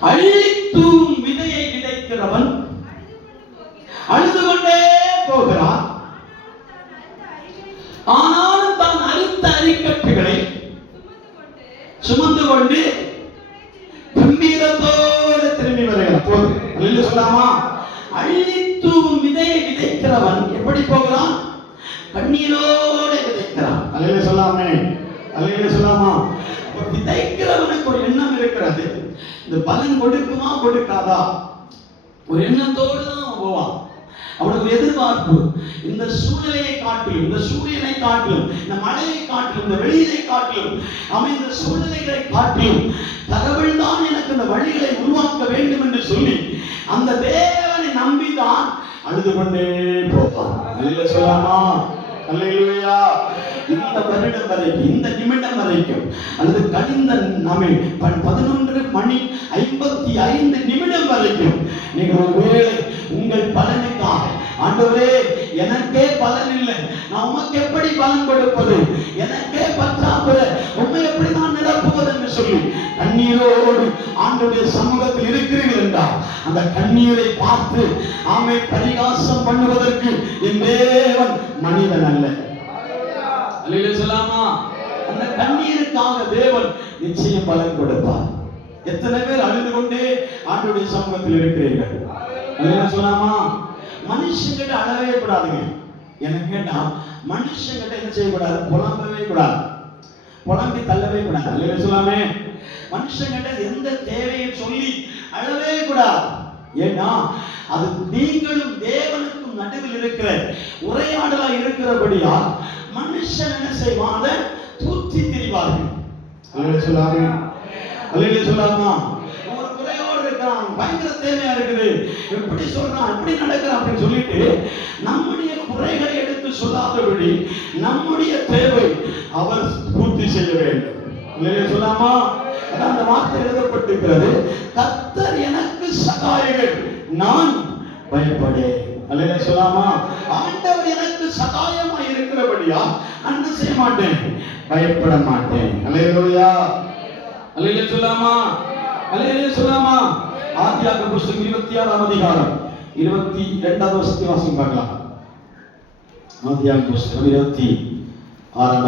அள்ளி தூவும் விதையை விதைக்கிறவன் அழுது கொண்டே போகிறான். ஆனாலும் தான் அறுத்த அரிக்கட்டுகளை சுமந்து கொண்டு கம்பீரத்தோடு திரும்பி வருகிறான். அல்லேலூயா சொல்லலாமா? அள்ளி தூவும் விதையை விதைக்கிறவன் எப்படி போகிறான்? கண்ணீரோடு விதைக்கிறான். அல்லேலூயா சொல்லாமே? அல்லேலூயா சொல்லாமா? விதைக்கிறவனுக்கு ஒரு எண்ணம் இருக்கிறது. இந்த பலன் கொடுக்குமா கொடுக்காதா ஒரு எண்ணத்தோடு தான் போவான். அவனுக்கு எதிர்பார்ப்பு. இந்த சூழ்நிலையை காட்டிலும், இந்த சூரியனை காட்டிலும், இந்த மழையை காட்டிலும், இந்த வெளியிலை காட்டிலும், அவன் இந்த சூழ்நிலைகளை காட்டிலும் கடவுள் தான் எனக்கு இந்த வழிகளை உருவாக்க வேண்டும் என்று சொல்லி அந்த தேவனை நம்பிதான் அழுது கொண்டே போவான். அல்லேலூயா சொல்லலாமா? அல்லேலூயா. இந்த வருடம் வரைக்கும், இந்த நிமிடம் வரைக்கும், அல்லது கழிந்த 11:55 வரைக்கும் நீங்கள் ஒருவேளை உங்கள் பலனுக்காக, ஆண்டவரே எனக்கே பலன் இல்லை, நான் உமக்கு எப்படி பலன் கொடுப்பது, எனக்கே பற்றாக்குறை, உண்மை எப்படி நான் நிரப்புவது என்று சொல்லி கண்ணீரோடு ஆண்டவருடைய சமூகத்தில் இருக்கிறீர்கள் என்றால் அந்த கண்ணீரை பார்த்து ஆமை பரிகாசம் பண்ணுவதற்கு என் தேவன் மனிதன் அல்ல. அல்லேலூயா சொல்லாமா? அந்த கண்ணீருக்காக தேவன் நிச்சயம் பலன் கொடுப்பார். எத்தனை பேர் அழுது கொண்டே ஆண்டவருடைய சமூகத்தில் இருக்கிறீர்கள்? அல்லேலூயா சொல்லாமா? மனுஷங்கிட்ட அழவே கூடாதுங்க. எனக்கு கேட்டா மனுஷங்கிட்ட என்ன செய்யக்கூடாது? புலம்பவே கூடாது, புலம்பி தள்ளவே கூடாது. அல்லேலூயா சொல்லாமே? மனுஷங்கிட்ட எந்த தேவையை சொல்லி அழவே கூடாது. ஏன்னா அது நீங்களும் தேவனுக்கும் நடுவில் இருக்கிற உரையாடலா இருக்கிறபடியால் மனுஷன் என்ன செய்வான்? அதை தூற்றி திரிவார்கள். அல்லேலூயா சொல்லாமே? அல்லேலூயா சொல்லாமா? ஒரு குறையோடு இருக்கான், பயங்கர தேவையா இருக்குது, எப்படி சொல்றான், எப்படி நடக்கிறான் அப்படின்னு சொல்லிட்டு நம்முடைய குறைகளை எடுத்து சொல்லாதபடி நம்முடைய தேவை அவர் பூர்த்தி செய்ய வேண்டும். அல்லேலூயா சொல்லாமா? அந்த வார்த்தை எழுதப்பட்டிருக்கிறது, கர்த்தர் எனக்கு சகாயங்கள், நான் பயப்படேன். அல்லேலூயா சொல்லாமா? ஆண்டவர் எனக்கு சகாயமா இருக்கிறபடியா நான் செய்ய மாட்டேன், பயப்பட மாட்டேன். அல்லேலூயா. அல்லேலூயா சொல்லாமா? அல்லேலூயா சொல்லாமா? ஆதியாகம புத்தகம் 26 அதிகாரம் 22 வசனத்தை வாசிங்க பார்க்கலாம். ஆதியாகம புத்தகம் 26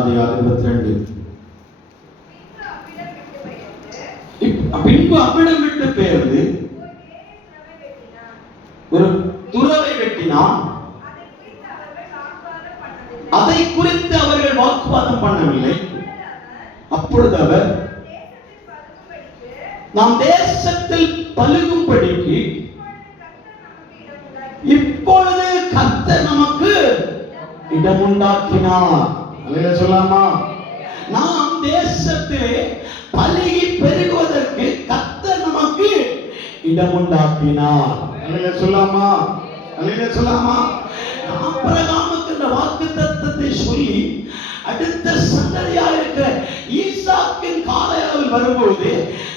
அதிகாரம் 22. பின்பு அவ்விடம் விட்டு பெயர்ந்து ஒரு துறவை வெட்டினான். அதை குறித்து அவர்கள் வாக்குவாதம் பண்ணவில்லை. அப்பொழுது அவர் நாம் தேசத்தில் பலுகும்படிக்கு இப்பொழுது கர்த்தர் நமக்கு இடம் உண்டாக்கினார். அல்லேலூயா சொல்லாமா? நாம் தேசத்திலே பலுகி பெருகுவதற்கு கர்த்தர் நமக்கு இடம் உண்டாக்கினார். அல்லேலூயா சொல்லாமா? அல்லேலூயா சொல்லாமா? ஆபிரகாமுக்கு இந்த வாக்குத்தத்தத்தை சொல்லி அடுத்த சந்ததியா இருக்கிற ஈசாக்கின் கால அளவில் வரும்போது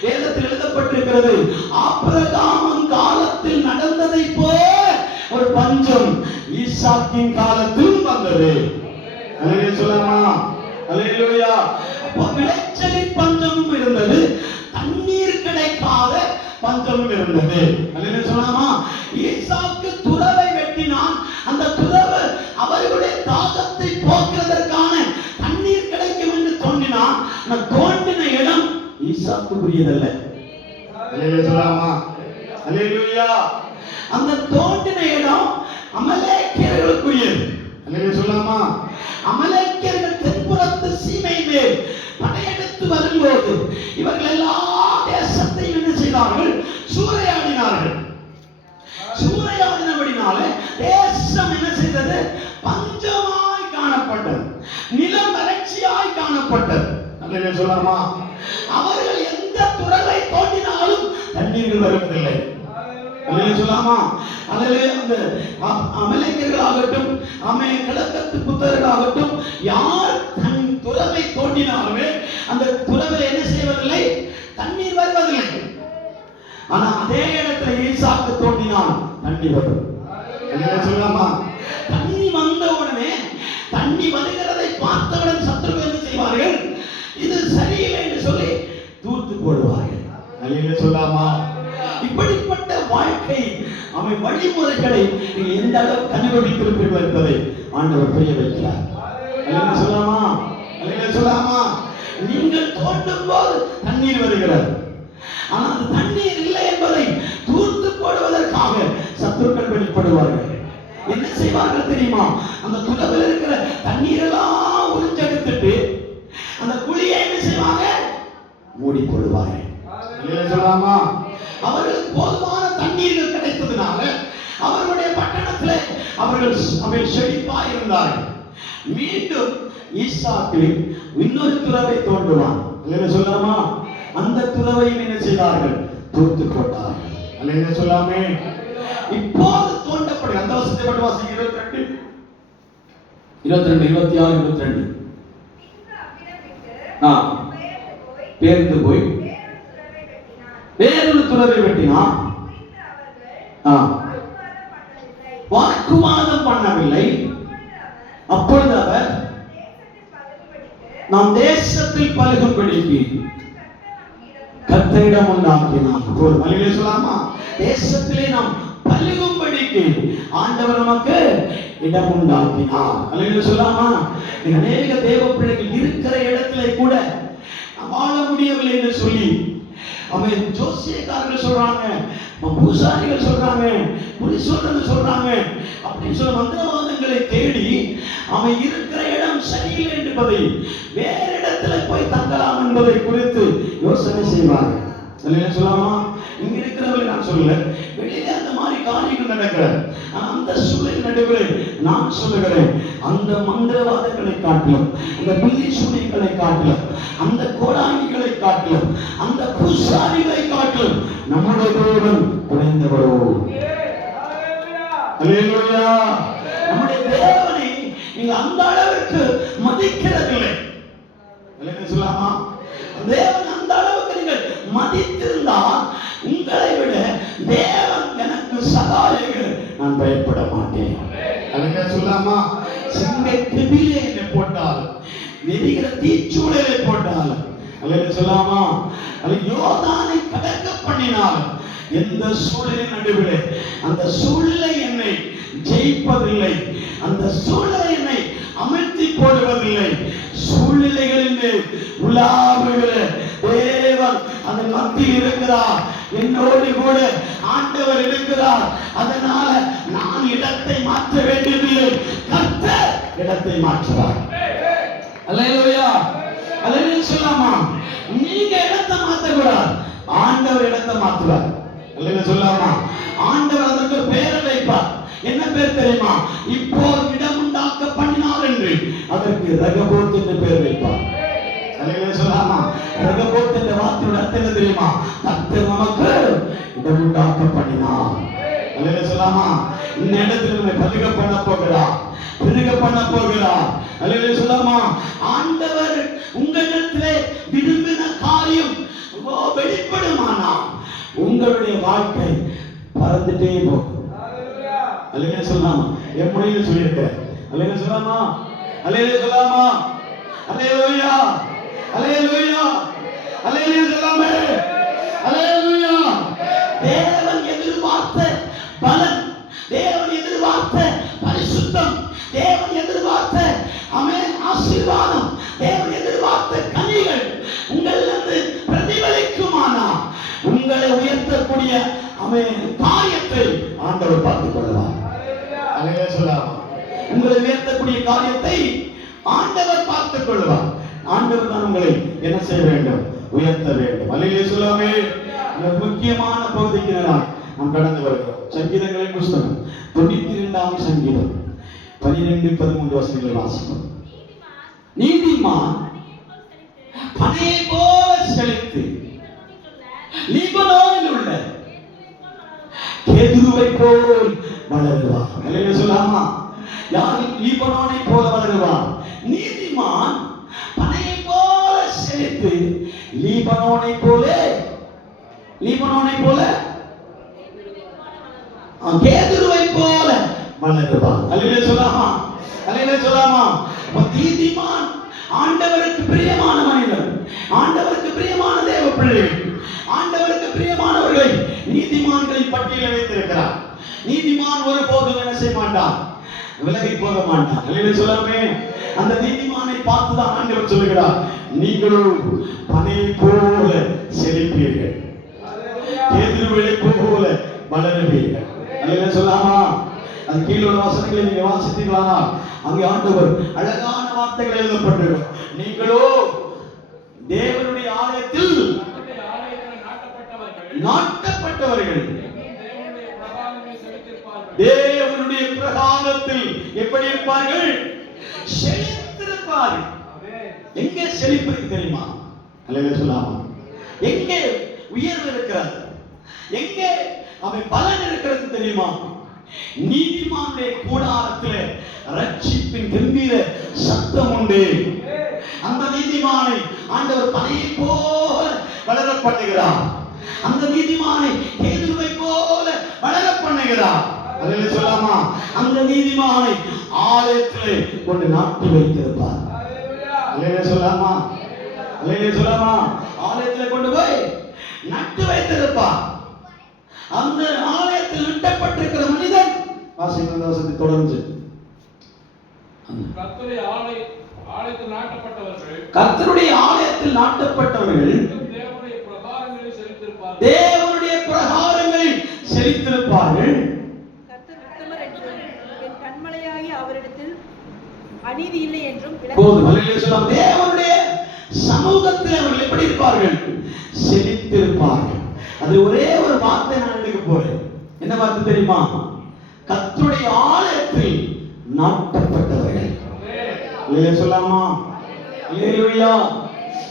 வேதத்தில் எழுதப்பட்டிருக்கிறது, ஆபிரகாமின் காலத்தில் நடந்ததை போல ஒரு பஞ்சம் ஈசாக்கின் காலத்திலும் வந்தது. அல்லேலூயா சொல்லாமா? அல்லேலூயா. அப்போ விளைச்சலின் பஞ்சமும் இருந்தது, தண்ணீர் கிடைக்காத பஞ்சமும் இருந்தது. அல்லேலூயா சொல்லாமா? ஈசாக்கு துறவை வெட்டினான். அந்த துறவு அவர்களுடைய தாகத்தை போக்குவதற்கான தண்ணீர் கிடைக்கும் என்று தோன்றினான். அந்த தோன்றின இடம் ஈசாக்குரியதல்ல. அல்லேலூயா சொல்லாமா? அல்லேலூயா. அந்த தோன்றின இடம் அமலேக்கியர்களுக்குரியது. அல்லேலூயா சொல்லாமா? அமலேக்கியர்கள் தென்புறத்து சீமை மேல் படையெடுத்து வரும்போது இவர்கள் எல்லா தேசத்தையும் என்ன செய்தார்கள்? சூறையாடினார்கள். சூறையாடினபடினாலே தேசம் என்ன செய்தது? பஞ்சமாய் காணப்பட்டது. நிலம் வறட்சியாய் காணப்பட்டது. அல்லேலூயா சொல்லலாமா? அவர்கள் எந்த துறவை தோண்டினாலும் தண்ணீர்கள் வருவதில்லை. அல்லேலூயா சொல்லலாமா? அல்லேலூயா. அந்த அமலேக்கியர்களாகட்டும் கிழக்கத்து புத்தர்களாகட்டும் யார் தன் துறவை தோண்டினாலுமே அந்த துறவில் என்ன செய்வதில்லை? தண்ணீர் வருவதில்லை. ஆனா அதே இடத்துல ஈசாக்கு தோண்டினால் தண்ணீர் வரும். அல்லேலூயா சொல்லலாமா? தண்ணி வந்த உடனே தண்ணி வருகிறதை பார்த்தவுடன் சத்துருக்கள் என்ன செய்வார்கள்? இது சரியில்லை என்று சொல்லி தூர்த்து போடுவார்கள். அல்லேலூயா சொல்லலாமா? இப்படிப்பட்ட வாழ்க்கை வழிமுறைகளை நீங்கள் எந்த அளவு கண்டுபிடித்திருப்பீர்கள் என்பதை ஆண்டவர் புரிய வைக்கிறார். அல்லேலூயா சொல்லலாமா? அல்லேலூயா சொல்லலாமா? நீங்கள் தோண்டும் போது தண்ணீர் வருகிறது. ஆனால் அந்த தண்ணீர் இல்லை என்பதை தூர்த்து போடுவதற்காக சத்துருக்கள் வெளிப்படுவார்கள். என்ன செய்வார்கள் தெரியுமா? அந்த துறவில் இருக்கிற தண்ணீரெல்லாம் உறிஞ்செடுத்துட்டு அந்த குழியை என்ன செய்வாங்க? மூடி போடுவார்கள். சொல்லலாமா? அவர்களுக்கு போதுமான தண்ணீர்கள் கிடைத்ததுனால அவர்களுடைய பட்டணத்திலே அவர்கள் செழிப்பாய் இருந்தார்கள். மீண்டும் ஈசாக்கு இன்னொரு துறவை தோண்டுவான். சொல்லலாமா? அந்த துறவையும் என்ன செய்தார்கள்? தூர்த்து போட்டார்கள். அல்லேலூயா சொல்லாமே? இப்போது தோண்டப்படும் அந்த வசனத்தை மட்டும் வாசிங்க. 22 26 22 பேர்ந்து போய் வேறொரு துறவை வெட்டினான். வாக்குவாதம் பண்ணவில்லை. அப்பொழுது அவர் நாம் தேசத்தில் பலுகும்படிக்கு கர்த்தரிடம் உண்டாக்கினான். அல்லேலூயா சொல்லலாமா? தேசத்திலே நாம் பலுகும்படிக்கு ஆண்டவர் நமக்கு இடம் உண்டாக்கினார். அல்லேலூயா சொல்லலாமா? அநேக தேவ பிள்ளைகள் இருக்கிற இடத்திலே கூட வாழ முடியவில்லை என்று சொல்லி ஜோசியக்காரர்கள் சொல்றாங்க, பூசாரிகள் சொல்றாங்க, புரிசோதனை சொல்றாங்க அப்படின்னு சொல்ல மந்திரவாதங்களை தேடி அவன் இருக்கிற இடம் சரியில்லை என்பதை வேற இடத்துல போய் தங்கலாம் என்பதை குறித்து யோசனை செய்வாங்க. சொல்லலாமா? இங்க இருக்கிறவர்களை நான் சொல்லல, வெளியில அந்த மாதிரி காரியங்கள் நடக்கிற அந்த சூழல் நடுவில் நான் சொல்லுகிறேன், அந்த மந்திரவாதங்களை காட்டிலும், அந்த பில்லி சூனியங்களை காட்டிலும், அந்த கோடாங்கிகளை காட்டிலும், அந்த பூசாரிகளை காட்டிலும் நம்முடைய தேவன் குறைந்தவரோ. அல்லேலூயா. நம்முடைய தேவனை நீங்க அந்த அளவிற்கு மதிக்கிறதில்லை. அல்லேலூயா சொல்லலாமா? தேவன் அந்த அளவுக்கு நீங்கள் மதித்திருந்தால் உங்களை விட தேவன் எனக்கு சகாயங்கள், நான் பயப்பட மாட்டேன். அல்லேலூயா சொல்லலாமா? சிங்க திபிலே என்னை போட்டால், நெருகிற தீச்சூழலை போட்டால், அல்லேலூயா சொல்லலாமா? அல்ல யோர்தானை கடக்க பண்ணினால், எந்த சூழலின் நடுவிலே அந்த சூழலை என்னை ஜெயிப்பதில்லை, அந்த சூழலை என்னை அமிழ்த்தி போடுவதில்லை. சூழ்நிலைகளில் உலாவுகிற தேவன் அதன் மத்தியில் இருக்கிறார். என்னோடு கூட ஆண்டவர் இருக்கிறார். அதனால நான் இடத்தை மாற்ற வேண்டியதில்லை, கர்த்தர் இடத்தை மாற்றுவார். அல்லேலூயா. அல்லேலூயா சொல்லாமா? நீங்க இடத்தை மாற்றக்கூடாது, ஆண்டவர் இடத்தை மாற்றுவார். அல்லேலூயா சொல்லாமா? ஆண்டவர் அதற்கு பேரை வைப்பார். என்ன பேர் தெரியுமா? இப்போ இடம் உண்டாக்க பண்ணினார் என்று அதற்கு ரகபோத் என்று பேர் வைப்பார். அல்லேலூயா சொல்லாமா? ரகபோத் என்ற வார்த்தையோட அர்த்தம் என்ன தெரியுமா? கர்த்தர் நமக்கு இடம் உண்டாக்க பண்ணினார். அல்லேலூயா சொல்லாமா? இந்த இடத்துல நம்ம பதுக பண்ண போகிறார், பெருக பண்ண போகிறார். அல்லேலூயா சொல்லாமா? ஆண்டவர் உங்களிடத்திலே விரும்பின காரியம் வெளிப்படுமானா உங்களுடைய வாழ்க்கை பறந்துட்டே போகும். அல்லேலூயா சொல்லாமா? என் மொழியில் சொல்லியிருக்கிறேன். அல்லேலூயா சொல்லாமா? அல்லேலூயா சொல்லாமா? அல்லேலூயா. அல்லேலூயா. அல்லேலூயா சொல்லாமே? அல்லேலூயா. தேவன் எதிர்பார்த்த பலன், தேவன் எதிர்பார்த்த பரிசுத்தம், தேவன் எதிர்பார்த்த ஆசீர்வாதம், தேவன் எதிர்பார்த்த கனிகள் உங்களிலிருந்து பிரதிபலிக்குமானா உங்களை உயர்த்தக்கூடிய காரியத்தை ஆண்டவர் பார்த்துக் கொள்ளலாம். அல்லேலூயா சொல்லாமா? உங்களை உயர்த்தக்கூடிய காரியத்தை ஆண்டவர் பார்த்துக் கொள்வார். ஆண்டவர் தான் உங்களை என்ன செய்ய வேண்டும்? உயர்த்த வேண்டும். அல்லேலூயா சொல்லாமே? முக்கியமான பகுதிக்கு நாம் கடந்து வருகிறோம். சங்கீதங்களின் புஸ்தகம் 92ஆம் சங்கீதம் 12-13 வசனங்களை வாசிப்போம். நீதிமான் பனையை போல செழித்து லீபனோனில் உள்ள கேதுருவை போல் வளருவார். அல்லேலூயா சொல்லாமா? யார் லீபனோனை போல வளருவார்? நீதிமான் பனையை போல செழித்து லீபனோனை போல கேதுருவை போல வளருவார். அல்லேலூயா சொல்லாமா? அல்லேலூயா சொல்லாமா? நீதிமான் ஆண்டவருக்கு பிரியமான மனிதன், ஆண்டவருக்கு பிரியமான தேவ பிள்ளைகள், ஆண்டவருக்கு பிரியமானவர்களை நீதிமான்களின் பட்டியலில் வைத்திருக்கிறார். நீதிமான் ஒருபோதும் என்ன செய்ய மாட்டான்? விலகி போக மாட்டான். அல்லேலூயா சொல்லாமே? அந்த நீதிமானை பார்த்துதான் ஆண்டவர் சொல்லுகிறார், நீங்களும் பனை போல செழிப்பீர்கள், கேதுருவை போல வளருவீர்கள். அல்லேலூயா சொல்லாமா? அது கீழே உள்ள வசனங்களை நீங்க வாசித்தீர்களா? அங்கே ஆண்டவர் அழகான வார்த்தைகள் எழுதப்பட்டிருக்கும். நீங்களோ தேவனுடைய ஆலயத்தில் நாட்டப்பட்டவர்கள், தேவனுடைய பிரகாரத்தில் எப்படி இருப்பார்கள்? செழித்திருப்பார்கள். எங்கே செழிப்பு இருக்கு தெரியுமா? அல்லேலூயா சொல்லாமா? எங்கே உயர்வு இருக்கிறது? எங்கே அவன் பலன் இருக்கிறது தெரியுமா? நீதிமானுடைய கூடாரத்தில் ரட்சிப்பின் கம்பீர சத்தம் உண்டு. அந்த நீதிமானை ஆண்டவர் பனையை போல வளர பண்ணுகிறார். அந்த நீதிமானை கேதுருவை போல வளர பண்ணுகிறார். அல்லேலூயா சொல்லாமா? அந்த நீதிமானை ஆலயத்திலே கொண்டு நாட்டி வைத்திருப்பார். அல்லேலூயா சொல்லாமா? அல்லேலூயா சொல்லாமா? ஆலயத்திலே கொண்டு போய் நட்டு வைத்திருப்பார். அந்த ஆலயத்தில் நட்டப்பட்டிருக்கிற மனிதன் வாசிக்கிற வசனத்தை தொடர்ந்து கர்த்தருடைய ஆலயத்தில் நாட்டப்பட்டவர்கள் தேவனுடைய பிரகாரங்களில் செழித்திருப்பார்கள். கர்த்தர் உத்தமர் என்றும் என் கண்மலையாகி அவரிடத்தில் அநீதி இல்லை என்றும் போதும். அல்லேலூயா சொல்லாமா? தேவனுடைய சமூகத்தில் அவர்கள் எப்படி இருப்பார்கள்? செழித்திருப்பார்கள். அது ஒரே ஒரு வார்த்தை நான் எடுக்க போறேன். என்ன வார்த்தை தெரியுமா? கர்த்தருடைய ஆலயத்தில் நாட்டப்பட்டவர்கள். அல்லேலூயா சொல்லாமா? அல்லேலூயா.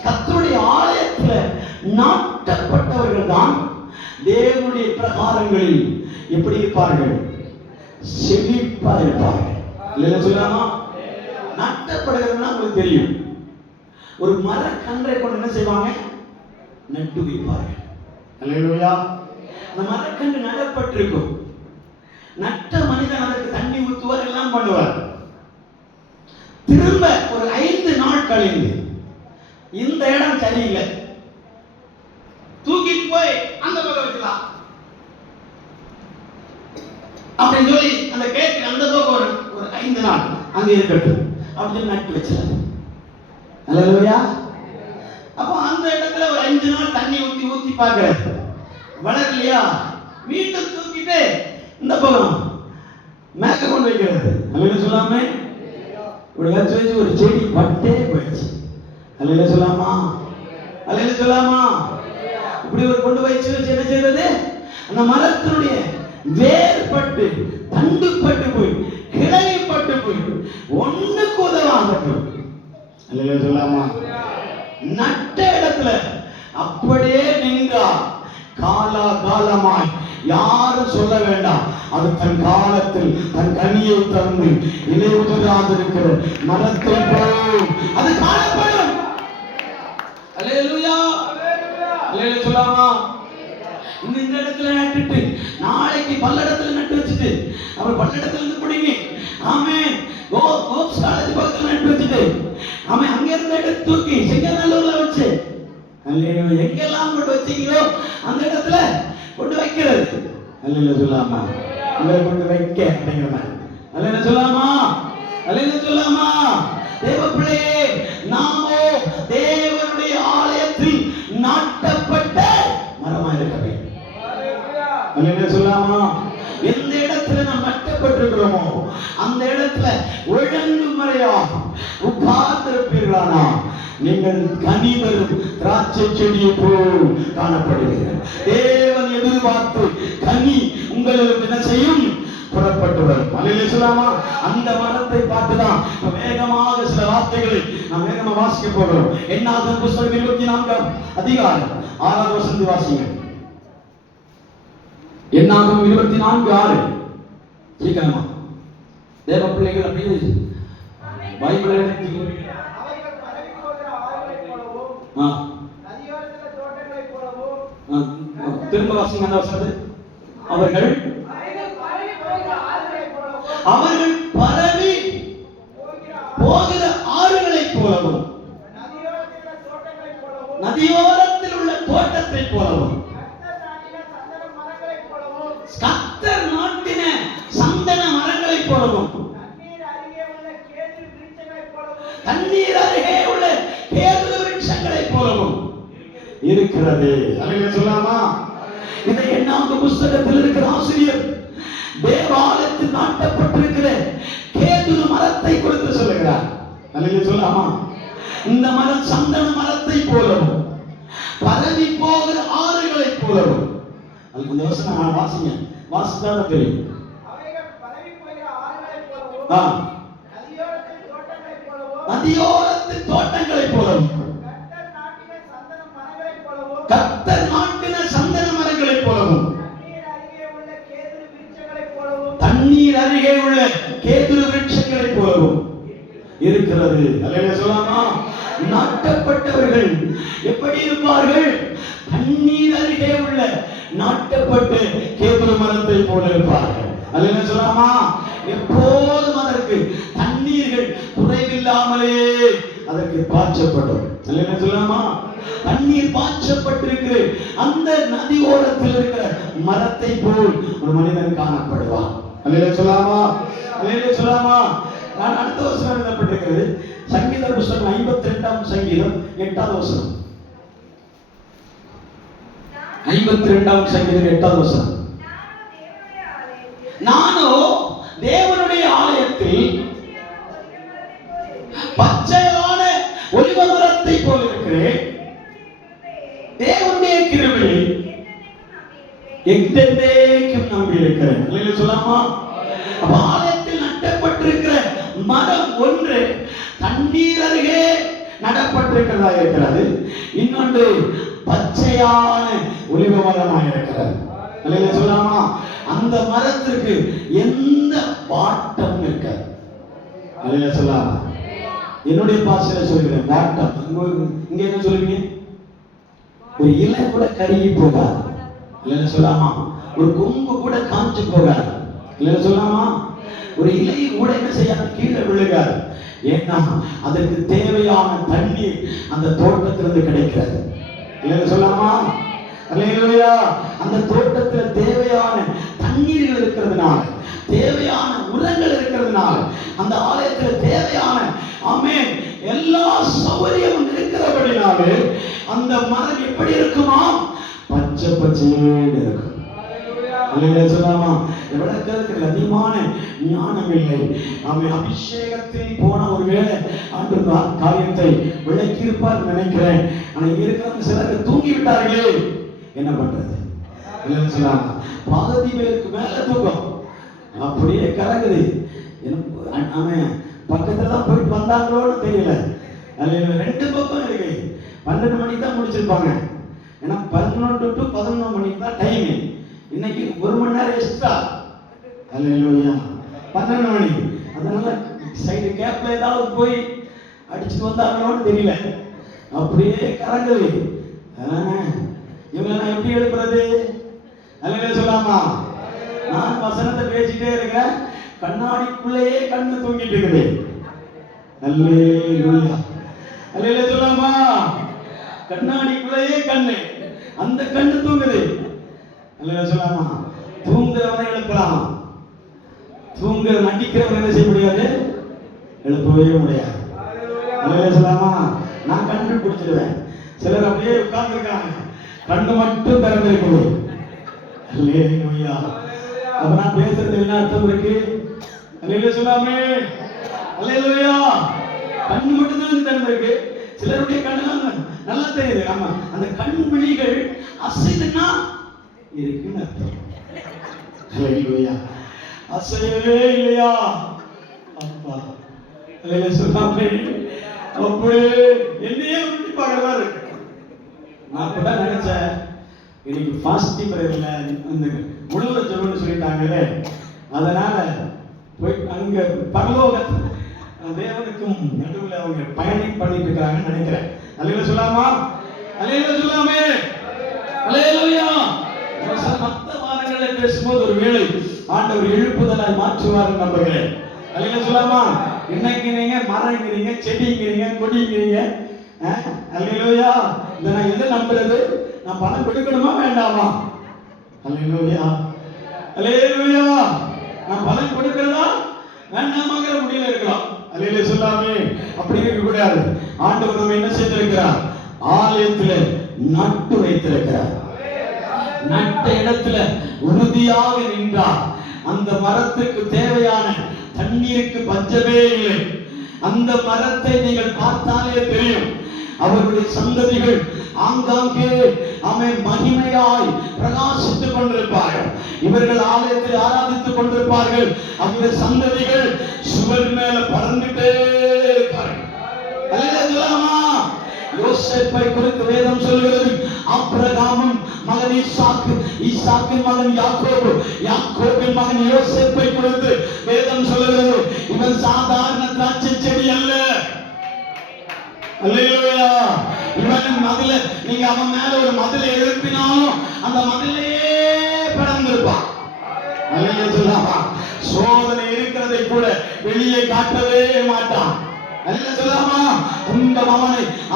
கர்த்தருடைய ஆலயத்தில் நாட்டப்பட்டவர்கள் தான் தேவனுடைய பிரகாரங்களில் எப்படி இருப்பார்கள்? செழிப்பா இருப்பார்கள். அல்லேலூயா சொல்லாமா? நாட்டப்படுகிறதுனா உங்களுக்கு தெரியும். ஒரு மரக்கன்றை கொண்டு என்ன செய்வாங்க? நட்டு வைப்பார்கள். அல்லேலூயா. அந்த மரக்கன்று நடப்பட்டிருக்கும். நட்ட மனிதன் அதற்கு தண்ணி ஊற்றுவார், எல்லாம் பண்ணுவார். திரும்ப ஒரு 5 நாள் கழிந்து இந்த இடம் சரியில்லை, தூக்கிட்டு போய் அந்த பக்கம் வைக்கலாம் அப்படின்னு சொல்லி அந்த கேட்டு அந்த பக்கம் ஒரு 5 நாள் அங்கே இருக்கட்டும் அப்படின்னு நட்டு வச்சாரு. அல்லேலூயா. அப்போ அந்த இடத்துல ஒரு 5 நாள் தண்ணி ஊத்தி பார்க்கிறார், வளரலையா? மீண்டும் தூக்கிட்டு இந்த பக்கம் மேக்க கொண்டு வைக்கிறது. அல்லேலூயா சொல்லாமே? இப்படி வச்சு வச்சு ஒரு செடி பட்டே போயிடுச்சு. அல்லேலூயா சொல்லாமா? அல்லேலூயா சொல்லாமா? இப்படி ஒரு கொண்டு வச்சு வச்சு என்ன செய்யறது? அந்த மரத்தினுடைய வேர்பட்டு தண்டுப்பட்டு போய் கிளைப்பட்டு போய் ஒண்ணுக்கு உதவாகட்டும். அல்லேலூயா சொல்லாமா? நட்ட இடத்துல அப்படியே நின்றா காலா காலமாய் யாரும் சொல்ல வேண்டாம். அது தன் காலத்தில் தன் கனியை தந்து இலை உதிராதிருக்கிற மரத்தை போல் அது காணப்படும். அல்லேலூயா. அல்லேலூயா சொல்லாமா? இந்த இடத்துல நட்டுட்டு நாளைக்கு பல்லடத்துல நட்டு வச்சுட்டு அவர் பல்லடத்துல இருந்து பிடிங்கி ஆமென் கோப்ஸ் காலேஜ் பக்கத்துல நட்டு வச்சுட்டு ஆமென் அங்க இருந்து எடுத்து தூக்கி சிங்கநல்லூர்ல வச்சு அல்லேலூயா எங்கெல்லாம் கொண்டு வச்சீங்களோ அந்த இடத்துல கொண்டு வைக்கிறது. அல்லேலூயா சொல்லாமா? அங்க கொண்டு வைக்க அப்படிங்கிற அல்லேலூயா சொல்லாமா? அல்லேலூயா சொல்லாமா? தேவ பிள்ளையே, நாமோ தேவனுடைய ஆலயத்தில் நாட்டப்பட்ட மரமாக இருக்க வேண்டும். அல்லேலூயா சொல்லாமா? எந்த இடத்துல நாம் நட்டப்பட்டிருக்கிறோமோ அந்த இடத்துல ஒழுங்கு முறையாக உட்கார்ந்திருப்பீர்களானா நீங்கள் கனி தரும் திராட்சை செடியை போல் காணப்படுவீர்கள். தேவன் எதிர்பார்த்து கனி உங்களுக்கு என்ன செய்யும்? நாட்டப்பட்டு வரும். அல்லேலூயா சொல்லாமா? அந்த மரத்தை பார்த்துதான் வேகமாக சில வார்த்தைகளை நாம் வேகமாக வாசிக்க போகிறோம். என்னாகும் புஸ்தகம் 24 அதிகாரம் 6வது வசனத்தை வாசிங்க. என்னாகும் 24:6. சீக்கிரமா தேவ பிள்ளைகள் அப்படியே பைபிளை எடுத்து திரும்ப வாசிங்க அந்த வசனத்தை. அவர்கள் பரவி போகிற ஆறுகளைப் போலவும் நதியோரத்தில் உள்ள தோட்டத்தை போலவும் கர்த்தர் நாட்டின சந்தன மரங்களைப் போலவும் தண்ணீர் அருகே உள்ள கேதுரு விருட்சங்களைப் போலவும் இருக்கிறது. அல்லேலூயா சொல்லாமா? இதை என்னாவது புஸ்தகத்தில் இருக்கிற ஆசிரியர் தேவாலயத்தில் நாட்டப்பட்டிருக்கிற கேதுரு மரத்தை குறித்து சொல்லுகிறார். அல்லேலூயா சொல்லாமா? இந்த மரம் சந்தன மரத்தை போலவும் பரவி போகிற ஆறுகளைப் போலவும். அந்த வசனம் வாசிங்க, வாசித்தாலும் தெரியும். நதியோரத்தில் தோட்டங்களைப் போலவும் கர்த்தர் நாட்டின சந்தன மரங்களைப் போலவும் தண்ணீர் அருகே உள்ள கேதுரு விருட்சங்களைப் போலவும் இருக்கிறது. அல்லேலூயா சொல்லாமா? நாட்டப்பட்டவர்கள் எப்படி இருப்பார்கள்? தண்ணீர் அருகே உள்ள நாட்டப்பட்ட கேதுரு மரத்தை போல இருப்பார்கள். அல்லேலூயா சொல்லாமா? எப்போதும் அதற்கு தண்ணீர்கள் குறைவில்லாமலே அதற்கு பாய்ச்சப்படும். அல்லேலூயா சொல்லாமா? தண்ணீர் பாய்ச்சப்பட்டிருக்கிற அந்த நதி ஓரத்தில் இருக்கிற மரத்தை போல் ஒரு மனிதன் காணப்படுவான். அல்லேலூயா சொல்லாமா? அல்லேலூயா சொல்லாமா? நான் அடுத்த வசனம் எழுதப்பட்டிருக்கிறது. சங்கீத புஸ்தகம் 52ஆம் சங்கீதம் 8வது வசனம். 52ஆம் சங்கீதம் 8வது வசனம். நானோ தேவனுடைய ஆலயத்தில் பச்சையான ஒலிவ மரத்தை போல் இருக்கிறேன். தேவனுடைய கிருபையை என்றென்றைக்கும் நம்பி இருக்கிறேன். அல்லேலூயா சொல்லாமா? அப்ப ஆலயத்தில் நட்டப்பட்டிருக்கிற மரம் ஒன்று தண்ணீர் அருகே நடப்பட்டிருக்கிறதா இருக்கிறது. இன்னொன்று பச்சையான ஒலிவ மரமாக இருக்கிறது. அல்லேலூயா சொல்லாமா? அந்த மரத்திற்கு எந்த வாட்டமும் இருக்காது. அல்லேலூயா சொல்லாமா? என்னுடைய பாஷையில சொல்கிறேன், வாட்டம். இங்க என்ன சொல்லுவீங்க? ஒரு இலை கூட கருகி போகாது. அல்லேலூயா சொல்லாமா? ஒரு கொம்பு கூட காஞ்சு போகாது. அல்லேலூயா சொல்லாமா? ஒரு இலை கூட என்ன செய்யாது, கீழே விழுகாது. ஏன்னா அதற்கு தேவையான தண்ணீர் அந்த தோட்டத்திலிருந்து கிடைக்கிறது. அல்லேலூயா சொல்லாமா? அல்லேலூயா. அந்த தோட்டத்தில் தேவையான தண்ணீர்கள் இருக்கிறதுனால, தேவையான உரங்கள் இருக்கிறதுனால, அந்த ஆலயத்தில் தேவையான ஆமென் எல்லா சௌகரியமும் இருக்கிறபடினாலே அந்த மரம் எப்படி இருக்குமா? பச்சை பச்சையோடு இருக்கும். அல்லேலூயா சொல்லாமா? விளக்கிறதுக்கு அதிகமான ஞானம் இல்லை. ஆமென். அபிஷேகத்தில் போன ஒருவேளை ஆண்டவர் காரியத்தை விளக்கி இருப்பார் நினைக்கிறேன். ஆனா இருக்கிறவங்க சிலர் தூங்கி விட்டார்களே, என்ன பண்றது? அல்லேலூயா சொல்லாமா? பாதி பேருக்கு மேல தூக்கம் அப்படியே கலங்குது. அவன் பக்கத்துல தான் போயிட்டு வந்தாங்களோன்னு தெரியல. அல்லேலூயா. 2 பக்கம் இருக்கு. 12 மணிக்கு தான் முடிச்சிருப்பாங்க. ஏன்னா 11 to 11 மணிக்கு தான் டைம். இன்னைக்கு 1 மணி நேரம் எக்ஸ்ட்ரா. அல்லேலூயா. 12 மணி. அதனால சைடு கேப்ல ஏதாவது போய் அடிச்சுட்டு வந்தாங்களோன்னு தெரியல. அப்படியே கலங்குது. இவங்க நான் எப்படி எழுப்புறது? அல்லேலூயா சொல்லாமா? நான் வசனத்தை பேசிட்டே இருக்கேன், கண்ணாடிக்குள்ளேயே கண்ணு தூங்கிட்டு இருக்குது. அல்லேலூயா. அல்லேலூயா சொல்லாமா? கண்ணாடிக்குள்ளேயே கண்ணு, அந்த கண்ணு தூங்குது. அல்லேலூயா சொல்லாமா? தூங்குறவனை எழுப்பலாம், தூங்குற நடிக்கிறவன் என்ன செய்ய முடியாது, எழுப்பவே முடியாது. அல்லேலூயா சொல்லாமா? நான் கண்டுபிடிச்சிடுவேன். சிலர் அப்படியே உட்கார்ந்து இருக்காங்க, கண்ணு மட்டும் திறந்திருக்குது. அல்லேலூயா. அப்ப நான் பேசுறது என்ன அர்த்தம் இருக்கு? அல்லேலூயா சொல்லாமே? அல்லேலூயா. கண்ணு மட்டும் தான் திறந்திருக்கு. சிலருடைய கண்ணெல்லாம் நல்லா தெரியுது. ஆமா, அந்த கண் விழிகள் அசைதுன்னா இருக்குன்னு அர்த்தம். அல்லேலூயா. அசையவே இல்லையா அப்பா அல்லேலூயா சொல்லாமே அப்படியே என்னையே விட்டு பார்க்கற மாதிரி இருக்கு. நான் அப்பதான் நினைச்சேன் இன்னைக்கு ஃபாஸ்டிங் பிரேயர்ல அந்த முழுவதும் ஜெபம்னு சொல்லிட்டாங்களே, அதனால போய் அங்க பரலோக தேவனுக்கும் நடுவில் அவங்க பயணம் பண்ணிட்டு இருக்காங்கன்னு நினைக்கிறேன். அல்லேலூயா சொல்லாமா? அல்லேலூயா சொல்லாமே? அல்லேலூயா. மற்ற வாரங்களில் பேசும்போது ஒரு வேளை ஆண்டவர் எழுப்புதலாய் மாற்றுவார் நம்புகிறேன். அல்லேலூயா சொல்லாமா? இன்னைக்கு நீங்க மரங்கிறீங்க, செடிங்கிறீங்க, கொடிங்கிறீங்க. அல்லேலூயா. இதை நான் எதை நம்புறது? நான் பணம் கொடுக்கணுமா வேண்டாமா? அல்லேலூயா அல்லேலூயா. நான் பணம் கொடுக்கிறதா வேண்டாமாங்கிற முடியல இருக்கலாம். அல்லேலூயா சொல்லாமே? அப்படி இருக்க கூடாது. ஆண்டவர் நம்ம என்ன செய்திருக்கிறார்? ஆலயத்தில் நட்டு வைத்திருக்கிறார். நட்ட இடத்துல உறுதியாக நின்றார். அந்த மரத்துக்கு தேவையான தண்ணீருக்கு பஞ்சமே இல்லை. அந்த மரத்தை நீங்கள் பார்த்தாலே தெரியும். அவர்களுடைய சந்ததிகள் ஆங்காங்கே அவன் மகிமையாய் பிரகாசித்துக் கொண்டிருப்பார்கள். இவர்கள் ஆலயத்தில் ஆராதித்துக் கொண்டிருப்பார்கள். அந்த சந்ததிகள் சுவர் மேல பறந்துட்டே இருப்பார்கள். அல்லேலூயா. யோசேப்பை குறித்து வேதம் சொல்கிறது, ஆபிரகாமின் மகன் ஈசாக்கு, ஈசாக்கின் மகன் யாக்கோபு, யாக்கோபின் மகன் யோசேப்பை குறித்து வேதம் சொல்கிறது, இவன் சாதாரண திராட்சை செடி அல்ல. அல்லேலூயா. இவன் மதில நீங்க அவன் மேல ஒரு மதிலை எழுப்பினாலும் அந்த மதிலையே படர்ந்திருப்பான். அல்லேலூயா சொல்லாமா? சோதனை இருக்கிறதை கூட வெளியே காட்டவே மாட்டான். அல்லேலூயா சொல்லாமா? துன்பம்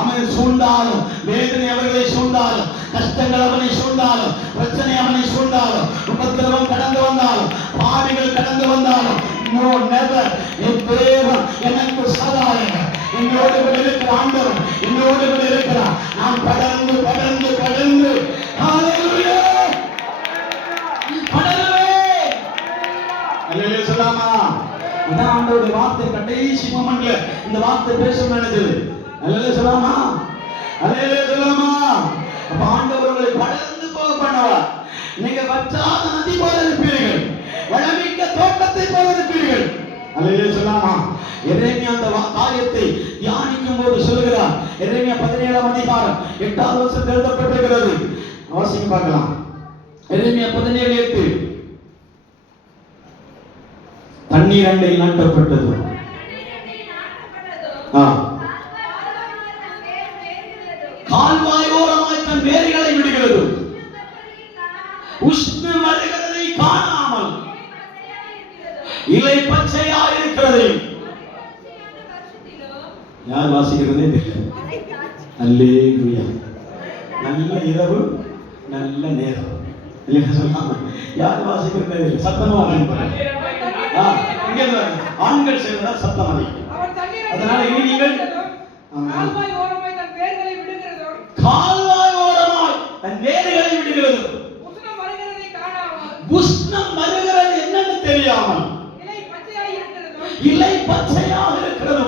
அவனை சூழ்ந்தாலும், வேதனை அவர்களை சூழ்ந்தாலும், கஷ்டங்கள் அவனை சூழ்ந்தாலும், பிரச்சனை அவனை சூழ்ந்தாலும், உபத்திரவம் கடந்து வந்தாலும், பாவிகள் கடந்து வந்தாலும், நோ நெவர், என் தேவன் எனக்கு சகாயம், என்னோடு இருக்கிற ஆண்டவர் என்னோடு இருக்கிறார். நான் படர்ந்து படர்ந்து படர்ந்து ஹல்லேலூயா படர்வே. அல்லேலூயா சொல்லாமா? இதான் ஆண்டவருடைய வார்த்தை. கடைசி மொமெண்ட்ல இந்த வார்த்தை பேசணும்னு நினைச்சது. அல்லேலூயா சொல்லாமா? அல்லேலூயா சொல்லாமா? அப்ப ஆண்டவர் உங்களை படர்ந்து போக பண்ணுவார். நீங்க வற்றாத நதி போல இருப்பீர்கள், வளமிக்க தோட்டத்தை போல இருப்பீர்கள். அல்லேலூயா சொல்லாமா? எரேமியா அந்த காரியத்தை தியானிக்கும் போது சொல்கிறார். எரேமியா 17ஆம் அதிகாரம் 8வது வசனத்தில் எழுதப்பட்டிருக்கிறது. வாசிக்க பார்க்கலாம். எரேமியா 17:8. தண்ணீர் அண்டையில் நாட்டப்பட்டது, கால்வாய் ஓரமாய் தன் வேர்களை விடுகிறது, உஷ்ணம் வருகிறதை காணாமல் இலை பச்சையா இருக்கிறது. யார் வாசிக்கிறதே தெரியல. அல்லேலூயா. நல்ல இரவு, நல்ல நேரம். இல்லையா சொல்லாம? யார் வாசிக்கிறதே தெரியல. சத்தமா வாசிப்பாங்க. ஆண்கள் செய்வதா சத்தம் அதிகம். அதனால இனி நீங்கள் கால்வாய் ஓரமாய் தன் வேர்களை விடுகிறது, உஷ்ணம் வருகிறது என்னன்னு தெரியாமல், இலை பச்சையாக இருக்கிறது,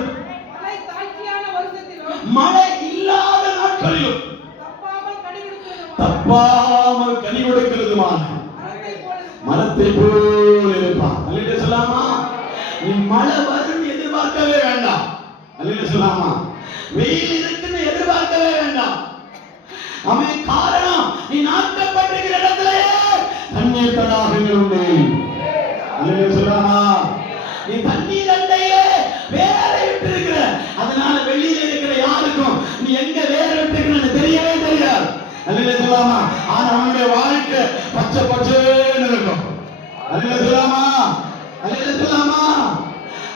மழை இல்லாத நாட்களிலும் தப்பாமல் கனி கொடுக்கிறதுமான மரத்தை போல் இருப்பான். அல்லேலூயா சொல்லாமா? நீ மழை வரும் எதிர்பார்க்கவே வேண்டாம். அல்லேலூயா சொல்லாமா? வெயில் இருக்குன்னு எதிர்பார்க்கவே வேண்டாம். அவன் காரணம் நீ நாட்டப்பட்டிருக்கிற இடத்திலேயே தண்ணீர் தடாகங்கள் உண்டு. அல்லேலூயா சொல்லாமா? நீ தண்ணீர் அண்டையிலே வேரை விட்டு இருக்கிற, அதனால வெளியில இருக்கிற யாருக்கும் நீ எங்க வேரை விட்டு தெரியவே தெரியாது. அல்லேலூயா சொல்லாமா? ஆனா அவனுடைய வாழ்க்கை பச்சை பச்சைன்னு இருக்கும். அல்லேலூயா சொல்லாமா? அல்லேலூயா சொல்லாமா?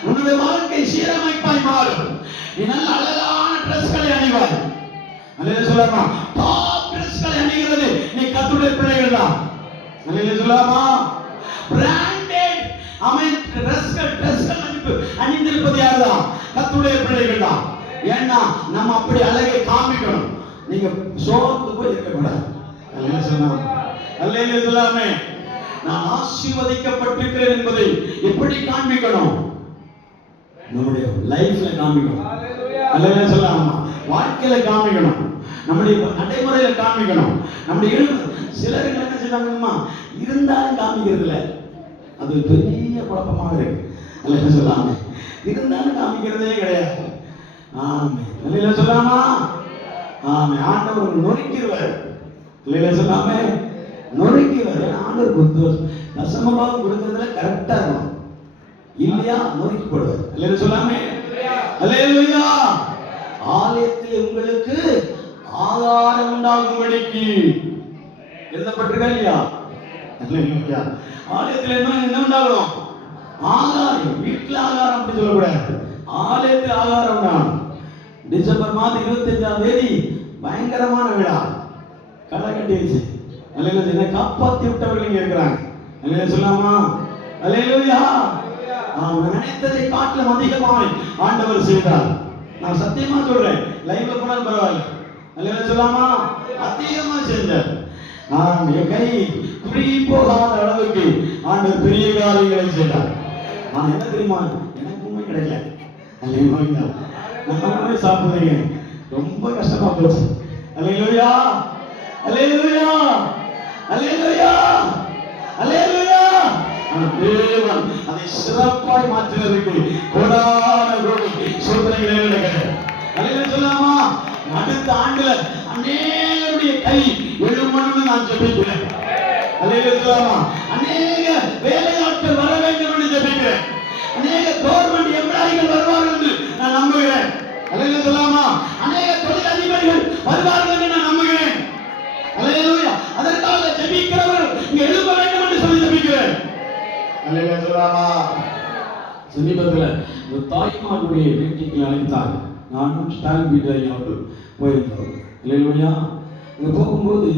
உன்னுடைய வாழ்க்கை சீரமைப்பாய் மாறும். நீ நல்ல அழகான டிரெஸ்களை அணிவாய். அல்லேலூயா சொல்லாமா? டாப் டிரெஸ்களை அணிகிறது நீ கர்த்தருடைய பிள்ளைகள் தான். அல்லேலூயா சொல்லாமா? பிராண்டட் டிரெஸ்கள் அணிந்திருப்பது யாருதான்? கர்த்தருடைய பிள்ளைகள் தான். ஏன்னா நம்ம அப்படி அழகை காமிக்கணும். நீங்க சோர்ந்து போய் இருக்க கூடாது. அல்லேலூயா சொல்லாமா? அல்லேலூயா சொல்லாமே? நான் ஆசீர்வதிக்கப்பட்டிருக்கிறேன் என்பதை எப்படி காண்பிக்கணும்? நம்முடைய லைஃப்ல காமிக்கணும். அல்லேலூயா சொல்லாமா? வாழ்க்கையில காமிக்கணும், நம்முடைய நடைமுறையில காமிக்கணும். நம்முடைய சிலருக்கு என்ன செய்வாங்கம்மா இருந்தாலும் காமிக்கிறது இல்லை. அது பெரிய குழப்பமாக இருக்கு. அல்ல சொல்லாமே இருந்தாலும் காமிக்கிறதே கிடையாது. ஆமே அல்ல சொல்லாமா. ஆமே ஆண்டவர் நொறுக்கிடுவார். இல்ல சொல்லாமே நொறுக்கிடுவார். ஆண்டவர் குத்து தசமபாகம் கொடுக்கறதுல கரெக்டா இருக்கும். இல்லையா நொறுக்கி போடுவார். இல்ல சொல்லாமே. அல்லேலூயா. ஆலயத்தில் உங்களுக்கு ஆகாரம் உண்டாகும்படிக்கு எழுதப்பட்டிருக்கா இல்லையா? அல்லேலூயா. ஆலயத்தில் என்ன உண்டாகணும்? ஆகாரம். வீட்டுல ஆகாரம் அப்படி சொல்லக்கூடாது. ஆலயத்தில் ஆகாரம் தான். டிசம்பர் மாதம் 25ஆம் தேதி பயங்கரமான விழா. களை கட்டிடுச்சு. அல்லேலூயா. என்னை காப்பாற்றி விட்டவர்கள் இங்க இருக்கிறாங்க. அல்லேலூயா சொல்லாமா. அல்லேலூயா. நினைத்ததை காட்டிலும் அதிகமாக ஆண்டவர் செய்தார். நான் சத்தியமா சொல்றேன். லைவ்ல போனாலும் பரவாயில்ல. அல்லேலூயா சொல்லாமா. அதிகமா செஞ்சார். என் கை குறி போகாத அளவுக்கு ஆண்டவர் பெரிய காரியங்களை செய்தார். நான் என்ன தெரியுமா, எனக்கு உண்மை கிடைக்கல. அல்லேலூயா. நானே சாப்பிடுறீங்க ரொம்ப கஷ்டமா போச்சு. அல்லேலூயா. அல்லேலூயா. அல்லேலூயா. அல்லேலூயா. தேவன் அதை சிறப்பாய் மாற்றுவதற்கு கோடான கோடி சோதனைகளை நடக்கிறது. அல்லேலூயா சொல்லாமா. அடுத்த ஆண்டுல அநேகருடைய கை எழுமணும்னு நான் ஜெபிக்கிறேன். அல்லேலூயா சொல்லாமா. அநேக வேலையாட்கள் வர வேண்டும் என்று ஜெபிக்கிறேன். அநேக கவர்மெண்ட் எம்ப்ளாயிகள் வருவார்கள் என்று நான் நம்புகிறேன். அல்லேலூயா சொல்லாமா. அநேக தொழிலதிபர்கள் வருவார்கள் என்று நான் நம்புகிறேன். அல்லேலூயா. அதற்காக ஜெபிக்கிறவர் இங்க எழும்ப வேண்டும் என்று சொல்லி ஜெபிக்கிறேன். அல்லேலூயா சொல்லாமா. சமீபத்தில் ஒரு தாய்மாருடைய வீட்டுக்கு அழைத்தார். நானும் ஸ்டாலின் வீட்டை அவர்கள் போயிருந்தோம். அல்லேலூயா. அங்கே போகும்போது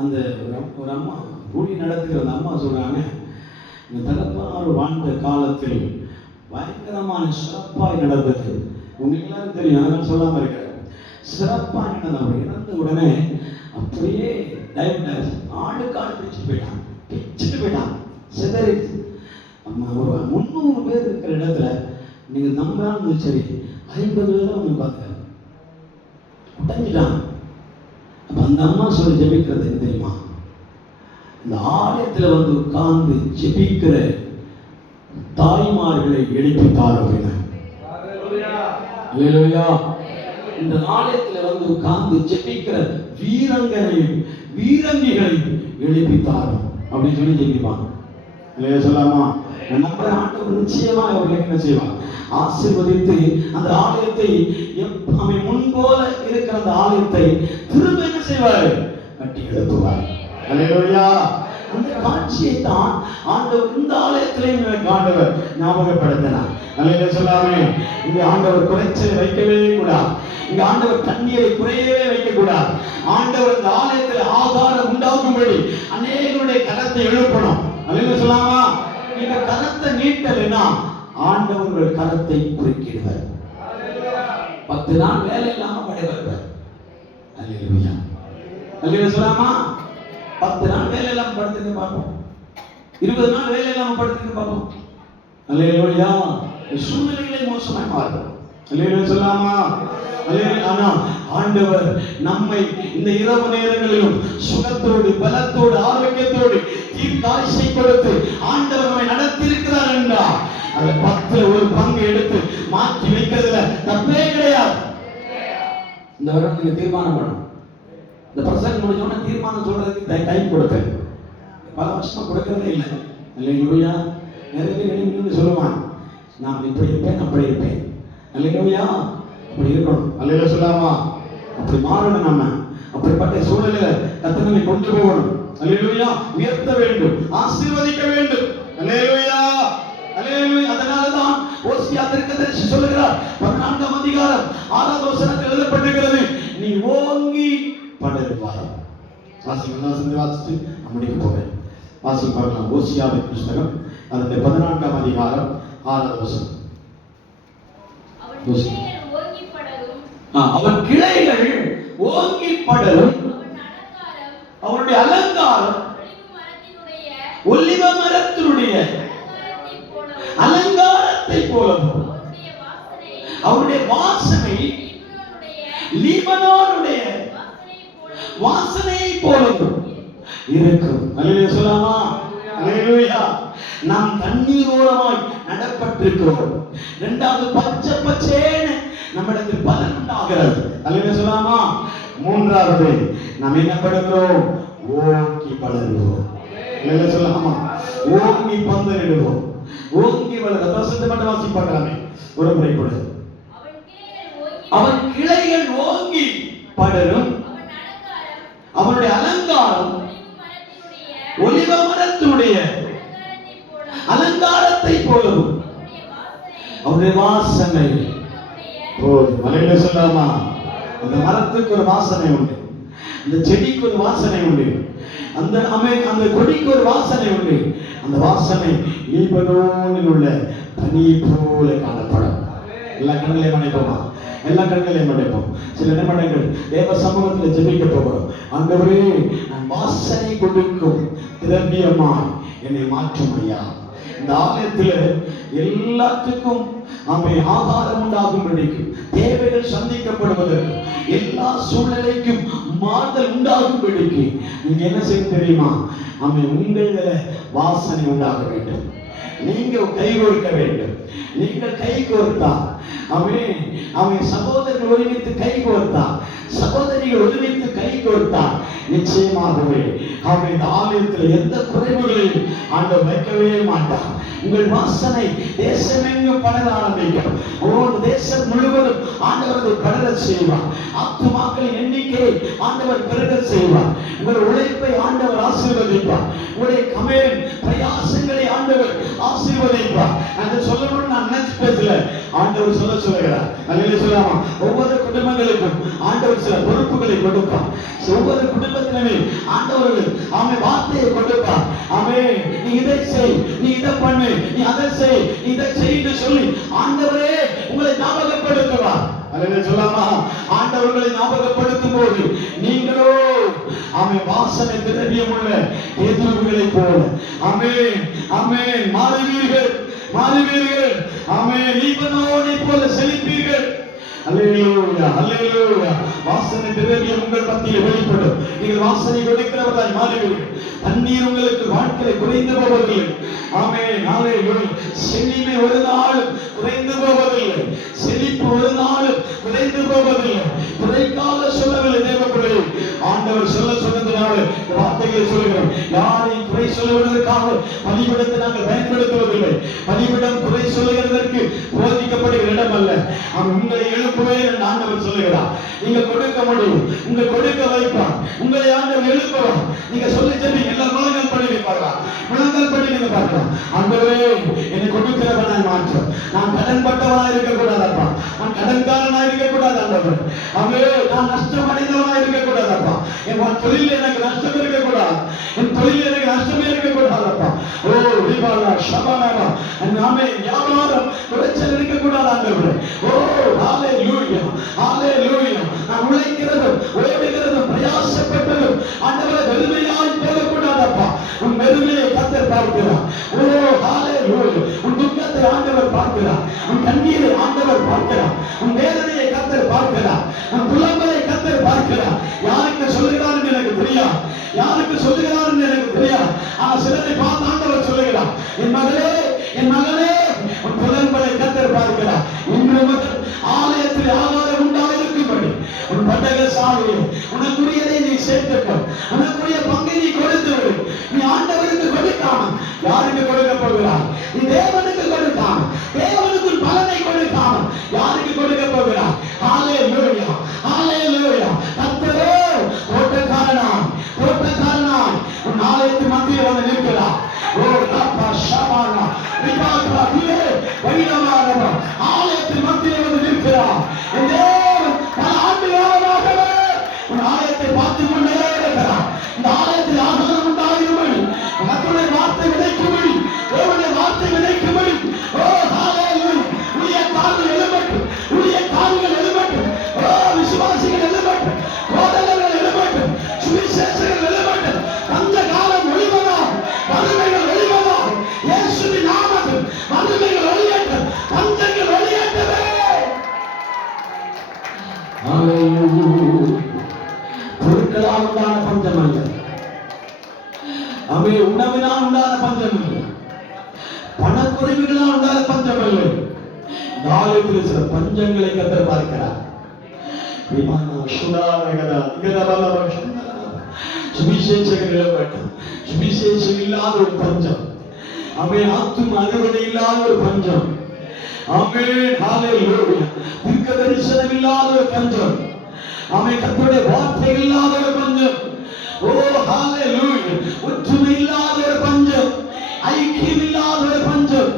அந்த ஒரு அம்மா கூடி நடத்துகிற அந்த அம்மா சொல்றாங்க, இந்த தகப்பனார் வாழ்ந்த காலத்தில் பயங்கரமான சிறப்பாய் நடந்தது. உங்களுக்கு எல்லாரும் தெரியும், அதனால சொல்லாம இருக்கிறேன். சிறப்பாக நடந்தவர் இறந்த உடனே அப்படியே ஆளுக்கு ஆள் பிச்சுட்டு போயிட்டான் சிதறிச்சு. ஒரு 300 பேர் இருக்கிற இடத்துல நீங்க நம்பாலும் சரி 50 பேர் தான் வந்து பார்த்தாங்க, உடஞ்சிட்டான். அப்ப அந்த அம்மா சொல்லி ஜெபிக்கிறது என்ன தெரியுமா? இந்த ஆலயத்துல வந்து உட்கார்ந்து ஜெபிக்கிற தாய்மார்களை எழுப்பித்தார் அப்படின்னா. அல்லேலூயா. இந்த ஆலயத்துல வந்து உட்கார்ந்து ஜெபிக்கிற வீரங்கிகளை எழுப்பித்தார் அப்படின்னு சொல்லி ஜெபிப்பாங்க. இல்லையா சொல்லாமா. நம்ம ஆண்டவர் நிச்சயமா அவர்களுக்கு என்ன செய்வார்? ஆசீர்வதித்து அந்த ஆலயத்தை அவன் முன்போல இருக்கிற அந்த ஆலயத்தை திரும்ப என்ன செய்வார்? கட்டி எழுப்புவார். அல்லேலூயா. அந்த காட்சியை தான் ஆண்டவர் இந்த ஆலயத்திலையும் ஆண்டவர் ஞாபகப்படுத்தினார். அல்லேலூயா சொல்லாமே. இங்க ஆண்டவர் குறைச்சல் வைக்கவே கூடாது. இங்க ஆண்டவர் தண்ணீரை குறையவே வைக்க கூடாது. ஆண்டவர் இந்த ஆலயத்தில் ஆகாரம் உண்டாகும்படி அநேகருடைய கரத்தை எழுப்பணும். அல்லேலூயா சொல்லாமா. இந்த கரத்தை நீட்டலைன்னா ஆண்டவர்கள் கரத்தை குறுக்கிடுவார். 10 நாள் வேலை இல்லாம படைவார். அல்லேலூயா. அல்லேலூயா சொல்லாமா. 10 நாள் வேலை இல்லாம படுத்துங்க பார்ப்போம். 20 நாள் வேலை இல்லாம படுத்துங்க பார்ப்போம். அல்லேலூயா. சூழ்நிலைகளை மோசமாய் மாறும். அல்லேலூயா சொல்லாமா. அல்லேலூயா. ஆண்டவர் நம்மை இந்த இரவு நேரங்களிலும் சுகத்தோடு பலத்தோடு ஆரோக்கியத்தோடு தீர்க்காயுசை கொடுத்து ஆண்டவர் நம்மை நடத்தி இருக்கிறார் என்றால் அதை 10ல் ஒரு பங்கு எடுத்து மாற்றி வைக்கிறதுல தப்பே கிடையாது. இந்த வருடம் நீங்க தீர்மானம் பண்ணணும். இந்த பிரசங்கம் முடிஞ்சோன்னா தீர்மானம் சொல்றதுக்கு டைம் கொடுப்பேன். பல வருஷமா கொடுக்கறதே இல்லை. அல்லேலூயா. நிறைய பேர் சொல்லுவான், நான் இப்படி இருப்பேன் அப்படி இருப்பேன். அல்லேலூயா. அப்படி இருக்கணும். அல்லேலூயா சொல்லாமா. அப்படி மாறணும். நம்ம அப்படிப்பட்ட சூழ்நிலையில கர்த்தரை கொண்டு போகணும். அல்லேலூயா. உயர்த்த வேண்டும், ஆசீர்வதிக்க வேண்டும். அல்லேலூயா. அல்லேலூயா. அதனாலதான் ஓசியா தீர்க்கதரிசி சொல்லுகிறார், 14ஆம் அதிகாரம் 6வது வசனத்தில் எழுதப்பட்டிருக்கிறது, நீ ஓங்கி படருவாய். வாசிச்சு முடிக்க போறேன். வாசி பார்க்கலாம். ஓசியாவின் புஸ்தகம் அதனுடைய 14ஆம் அதிகாரம் 6வது வசனம். அவன் கிளைகள் ஓங்கி படரும், அவனுடைய அலங்காரம் ஒலிவ மரத்தினுடைய அலங்காரத்தை போலவும், அவருடைய வாசனை லீபனோனுடைய வாசனையை போலவும் இருக்கும். அல்லேலூயா சொல்லாமா. அல்லேலூயா. நாம் தண்ணீரோரமாய் நடப்பட்டிருக்கிறோம். இரண்டாவது பச்சை பச்சேன்னு நம்மிடத்தில் பலன் உண்டாகிறது. அல்லேலூயா சொல்லாமா? மூன்றாவது நாம் என்ன பண்ணுகிறோம்? ஓங்கி வளருவோம். அல்லேலூயா சொல்லாமா? ஓங்கி பந்தலிடுவோம். ஓங்கி வளர பிரசந்த மட்டும் வாசிப்பாங்களாமே ஒரு முறை கூட. அவன் கிளைகள் ஓங்கி படரும், அவனுடைய அலங்காரம் ஒலிவ மரத்தினுடைய அலங்காரத்தை போலவும் அவருடைய வாசனை போதும். அல்லேலூயா சொல்லாமா? அந்த மரத்துக்கு ஒரு வாசனை உண்டு, அந்த செடிக்கு ஒரு வாசனை உண்டு, அந்த கொடிக்கு ஒரு வாசனை உண்டு. அந்த வாசனை லீபனோனில் உள்ள பனி போல காணப்படும். எல்லா கண்களையும் அடைப்போமா? எல்லா கண்களையும் அடைப்போம். சில நிமிடங்கள் தேவ சமூகத்தில் ஜெபிக்க போகிறோம். ஆண்டவரே, நான் வாசனை கொடுக்கும் திரவியமாய் என்னை மாற்றும் ஐயா. இந்த ஆலயத்தில் எல்லாத்துக்கும் ஆகாரம் உண்டாகும்படிக்கு, தேவைகள் சந்திக்கப்படுவதற்கு, எல்லா சூழ்நிலைக்கும் மாறுதல் உண்டாகும்படிக்கு நீங்க என்ன செய்ய தெரியுமா? உங்கள வாசனை உண்டாக வேண்டும். நீங்கள் கை கோர்க்க வேண்டும். நீங்கள் கை கோர்த்தா அவன் சகோதரர்கள் ஒருமித்து கை கோர்த்தா, சகோதரிகள் ஒருமித்து கை கோர்த்தா, நிச்சயமாகவே அவன் இந்த ஆலயத்தில் எந்த குறைவுகளையும் ஆண்டவர் வைக்கவே மாட்டான். உங்கள் வாசனை தேசமெங்கும் படர ஆரம்பிக்கும். ஒவ்வொரு தேசம் முழுவதும் ஆண்டவர் அதை படர செய்வார். ஆத்துமாக்களின் எண்ணிக்கையை ஆண்டவர் பெருக செய்வார். உங்கள் உழைப்பை ஆண்டவர் ஆசீர்வதிப்பார். உங்களுடைய கமேன் பிரயாசங்களை ஆண்டவர் ஆசீர்வதிப்பார். அதை சொல்லணும்னு நான் நினைச்சு பேசல, ஆண்டவர் சொல்லுகிறார். அல்லேலூயா சொல்லாமா? ஒவ்வொரு குடும்பங்களுக்கும் ஆண்டவர் சில பொறுப்புகளை கொடுப்பார். ஒவ்வொரு குடும்பத்திலுமே ஆண்டவர்கள் வார்த்தையை கொடுப்பார். நீ இதை செய், நீ இதை பண்ணு, நீ அதை செய், நீ இதை செய்து சொல்லி ஆண்டவரே உங்களை ஞாபகப்படுத்துவார். அல்லேலூயா சொல்லாமா? ஆண்டவர்களை ஞாபகப்படுத்தும் போது நீங்களோ வாசனை திரவியம் உள்ள கேதுருகளை போல மாறுவீர்கள், மாறுவீர்கள். லீபனோனை போல செழிப்பீர்கள். அல்லேலூயா, அல்லேலூயா. வாசனை திரவியம் உங்கள் மத்தியில் வெளிப்படும். நீங்கள் வாசனை கொடுக்கிறவர்களாய் மாறுவீர்கள். தண்ணீர் உங்களுக்கு வாழ்க்கையை குறைந்து போவதில்லை. செழிமை ஒரு நாளும் குறைந்து போவதில்லை. செழிப்பு ஒரு நாளும் குறைந்து போவதில்லை. குறைக்கால சொல்லவில்லை தேவப்பிள்ளை. ஆண்டவர் சொன்னதுனால வார்த்தைகளை சொல்லுகிறோம். யாரையும் குறை சொல்லுவதற்காக பலிபீடத்தை நாங்கள் பயன்படுத்துவதில்லை. பலிபீடம் குறை சொல்லுகிறதற்கு போதிக்கப்படுகிற இடம் அல்ல. உங்களை எழுப்புவே ஆண்டவர் சொல்லுகிறார். நீங்க கொடுக்க முடியும், உங்க கொடுக்க வைப்பார். உங்களை ஆண்டவர் எழுப்புவார். நீங்க சொல்லி சொல்லி எல்லா முழங்கால் படி வைப்பார்களா? முழங்கால் படி நீங்க பார்க்கலாம். ஆண்டவரே, என்னை கொடுக்கிறவனாய் மாற்றும். நான் கடன் பட்டவனாய் இருக்கக்கூடாதப்பா. நான் கடன்காரனாய் இருக்கக்கூடாது ஆண்டவர். நான் நஷ்டம் அடைந்தவனாய் இருக்கக்கூடாதப்பா. என் தொழில் எனக்கு நஷ்டம் இருக்கக்கூடாது. என் தொழில் எனக்கு நஷ்டமே இருக்கக்கூடாதப்பா. வியாபாரம் குறைச்சல் இருக்கக்கூடாது ஆண்டவரே. ஹல்லேலூயா, ஹல்லேலூயா. நான் உழைக்கிறதும் ஓடுகிறதும் பிரயாசப்பட்டதும் ஆண்டவரே வெறுமையாய் போகக்கூடாதப்பா. உன் வெறுமையை கர்த்தர் பார்க்கிறார். ஹல்லேலூயா. உன் துக்கத்தை ஆண்டவர் பார்க்கிறார். உன் கண்ணீரை ஆண்டவர் பார்க்கிறார். உன் வேதனையை கர்த்தர் பார்க்கிறார். உன் புலம்பலை கர்த்தர் பார்க்கிறார். யாருக்கு சொல்லுகிறார் எனக்கு தெரியாது, யாருக்கு சொல்லுகிறார் எனக்கு தெரியாது. ஆனா சிலரை பார்த்து ஆண்டவர் சொல்லுகிறார், என் மகளே, என் மகளே, உன் புலம்பலை கர்த்தர் பார்க்கிறார். இன்று முதல் ஆலயத்தில் ஆகாரம் உண்டாயிருக்கும்படி உன் பட்டக சாலையை உனக்குரியதை நீ சேர்த்துக்கோ. உனக்குரிய பங்கை நீ கொடுத்து விடு. நீ ஆண்டவருக்கு கொடுக்காம யாருக்கு கொடுக்க போகிறார்? நீ தேவனுக்கு கொடுக்காம, தேவனுக்கு பலனை கொடுக்காம யாருக்கு கொடுக்க போகிறார்? ஹல்லேலூயா, ஹல்லேலூயா. கர்த்தரே தோட்டக்காரனாய், தோட்டக்காரனாய் உன் ஆலயத்தின் மத்தியில் வந்து நிற்கிறார். ஆலயத்தின் மத்தியில் வந்து நிற்கிறார். பல ஆண்டுகாலமாகவே உன் ஆலயத்தை பார்த்துக் கொண்டே இருக்கிறார். இந்த ஆலயத்தில் ஆசனம் உண்டாகும்படி, மக்களுடைய வார்த்தை விதைக்கும்படி, தேவனுடைய வார்த்தை விதைக்கும்படி உடைய கால்கள் எழும்பட்டும், உடைய கால்கள் எழும்பட்டும், விசுவாசிகள் எழும்பட்டும், போதகர்கள் எழும்பட்டும், சுவிசேஷர்கள் எழும்பட்டும். அந்த காலம் ஒளிவதா, வறுமைகள் ஒளிவதா, இயேசுவின் நாமத்தில் வறுமைகள் ஒளியட்டும், பஞ்சங்கள் ஒளியட்டவே. பொருட்களால் உண்டான பஞ்சம் அல்ல, உணவினால் உண்டான பஞ்சம் அல்ல. பணக்குறைவுகளால் உண்டான பஞ்சம் இல்லை. நாளில் சில பஞ்சங்களை கத்தர் பார்க்கிறார். சுவிசேஷங்கள் வேண்டும். சுவிசேஷம் இல்லாத ஒரு பஞ்சம். அவன் ஆத்தும அறுவடை இல்லாத ஒரு பஞ்சம். ஆமென், ஹalleluya. தீர்க்க தரிசனம் இல்லாத ஒரு பஞ்சம். அவன் கர்த்தருடைய வார்த்தை இல்லாத ஒரு பஞ்சம். ஓ ஹalleluya. ஒற்றுமை இல்லாத ஒரு பஞ்சம். ஐக்கியம் இல்லாத ஒரு பஞ்சம்.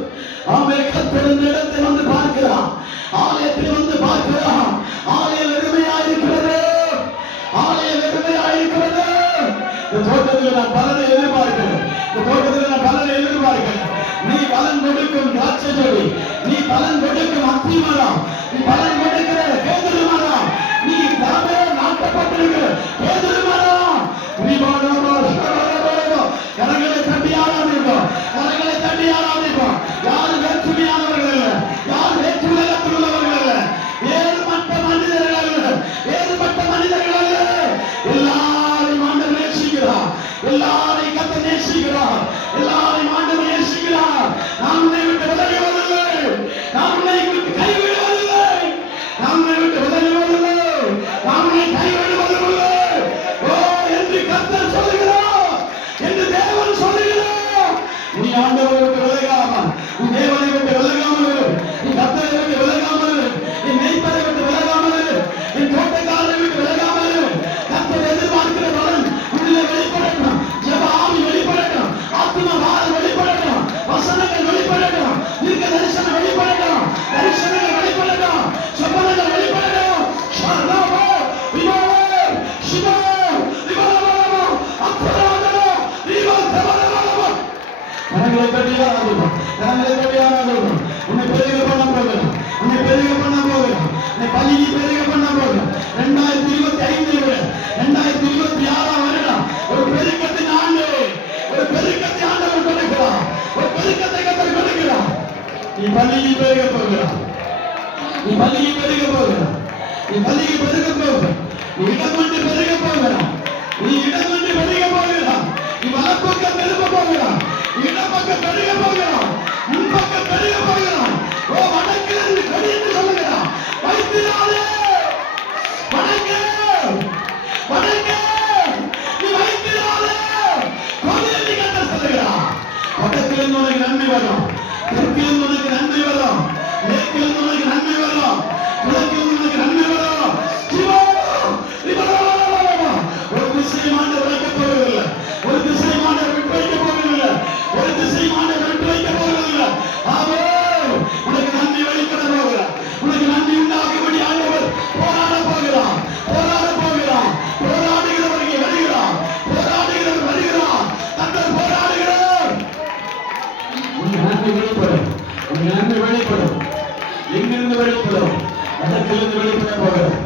அவன் கர்த்தரின் இடத்தை வந்து பார்க்கிறான். ஆலயத்தில் வந்து பார்க்கிறான். ஆலயம் வெறுமையாயிருக்கிறது. ஆலயம் வெறுமையாயிருக்கிறது. இந்த தோட்டத்தில் நான் பலனை எதிர்பார்க்கிறேன். இந்த தோட்டத்தில் நான் பலனை எதிர்பார்க்கிறேன். நீ பலன் கொடுக்கும் திராட்சை செடி, நீ பலன் கொடுக்கும் அத்தி மரம், நீ பலன் கொடுக்கிற கேதுரு மரம், நீ தாமே நாட்டப்பட்டிருக்கிற கேதுரு மரம். கரங்களை தட்டி ஆராதிப்போம், கரங்களை தட்டி ஆராதிப்போம். யாரு வேற்றுமையானவர்கள் அல்ல, யார் வேற்று உலகத்தில் உள்ளவர்கள் அல்ல, வேறுபட்ட மனிதர்கள் அல்ல, வேறுபட்ட மனிதர்கள் அல்ல. எல்லாரையும் ஆண்டவர் நேசிக்கிறார், எல்லாரையும் கர்த்தர் நேசிக்கிறார், எல்லாரையும் ஆண்டவர் நேசிக்கிறார். நான் உன்னை விட்டு விலகுவதில்லை, நான் உன்னை விட்டு கைவிடுவதில்லை, நான் உன்னை விட்டு விலகுவதில்லை, நான் உன்னை கைவிடுவதில்லை. ஓ என்று கர்த்தர் சொல்லுகிறார், என்று தேவன் சொல்லுகிறார். நீ ஆண்டவரை விட்டு விலகாமல், நீ தேவனை விட்டு விலகாமல், நீ கர்த்தரை விட்டு விலகாமல், நீ மேய்ப்பரை விட்டு விலகாமல், நீ தோட்டக்காரரை விட்டு விலகாமல், கர்த்தர் எதிர்பார்க்கிற பலன் உள்ளே வெளிப்படட்டும். ஜெப ஆவி வெளிப்படட்டும், ஆத்தும பாரம் வெளிப்படட்டும், வசனங்கள் வெளிப்படட்டும், தீர்க்க தரிசனம் வெளிப்படட்டும், தரிசனங்கள் வெளிப்படட்டும், சொப்பனங்கள் வெளிப்படட்டும். ஷர்ராபோ விமோலே சிவோ விமோலமோ அப்ராதமோ விமோதமோ. கரங்களை தட்டி ஆராதிப்போம், கரங்களை தட்டி ஆராதிப்போம். உன்னை பெருக பண்ண போகிறேன், உன்னை பெருக பண்ண போகிறேன், உன்னை பள்ளியை பெருக பண்ண போகிறேன். 2025 விட 2026 வருடம் ஒரு பெருக்கத்தின் ஆண்டு, ஒரு பெருக்கத்தை ஆண்டவர் கொடுக்கிறார், ஒரு பெருக்கத்தை கர்த்தர் கொடுக்கிறார். நீ பள்ளியை பெருக போகிறார், நீ பள்ளியை பெருக போகிறார், நீ பள்ளியை பெருக போகிறார், நீ இடம் கொண்டு பெருக போகிறார், நீ இடம் கொண்டு பெருக போகிறார், நீ வலப்பக்கம் பெருக போகிறார், நீ இடப்பக்கம் பெருக போகிறார், முன்பக்கம் பெருக போகிறார். ஓ வடக்கிலிருந்து கொடி என்று சொல்லுகிறார். வைத்திராதே வடக்கு, வடக்கு நீ வைத்திராதே கொடி என்று கர்த்தர் சொல்லுகிறார். வடக்கிலிருந்து உனக்கு நன்மை வரும், தெற்கிலிருந்து உனக்கு நன்மை வரும், மேற்கிலிருந்து உனக்கு நன்மை வரும், கிழக்கிலிருந்து உனக்கு நன்மை வரும். சிவா ஒரு திசை மாண்டவர் வைக்கப் போவதில்லை, ஒரு திசை மாண்டவர் விட்டு வைக்கப் போவதில்லை, ஒரு திசை மாண்டவர் விட்டு வைக்கப் போவதில்லை. ஆமே, உனக்கு நன்மை வெளிப்பட போகிறார், உனக்கு நன்மை உண்டாகும்படி ஆண்டவர் போராட போகிறார், போராட போகிறார். போராடுகிறவர்கள் வருகிறார், போராடுகிறவர் வருகிறார், கர்த்தர் போராடுகிறார். உனக்கு நன்மை வெளிப்படும், உனக்கு நன்மை வெளிப்படும். எங்கிருந்து வெளிப்படும்? வடக்கிலிருந்து வெளிப்பட போகிறார்,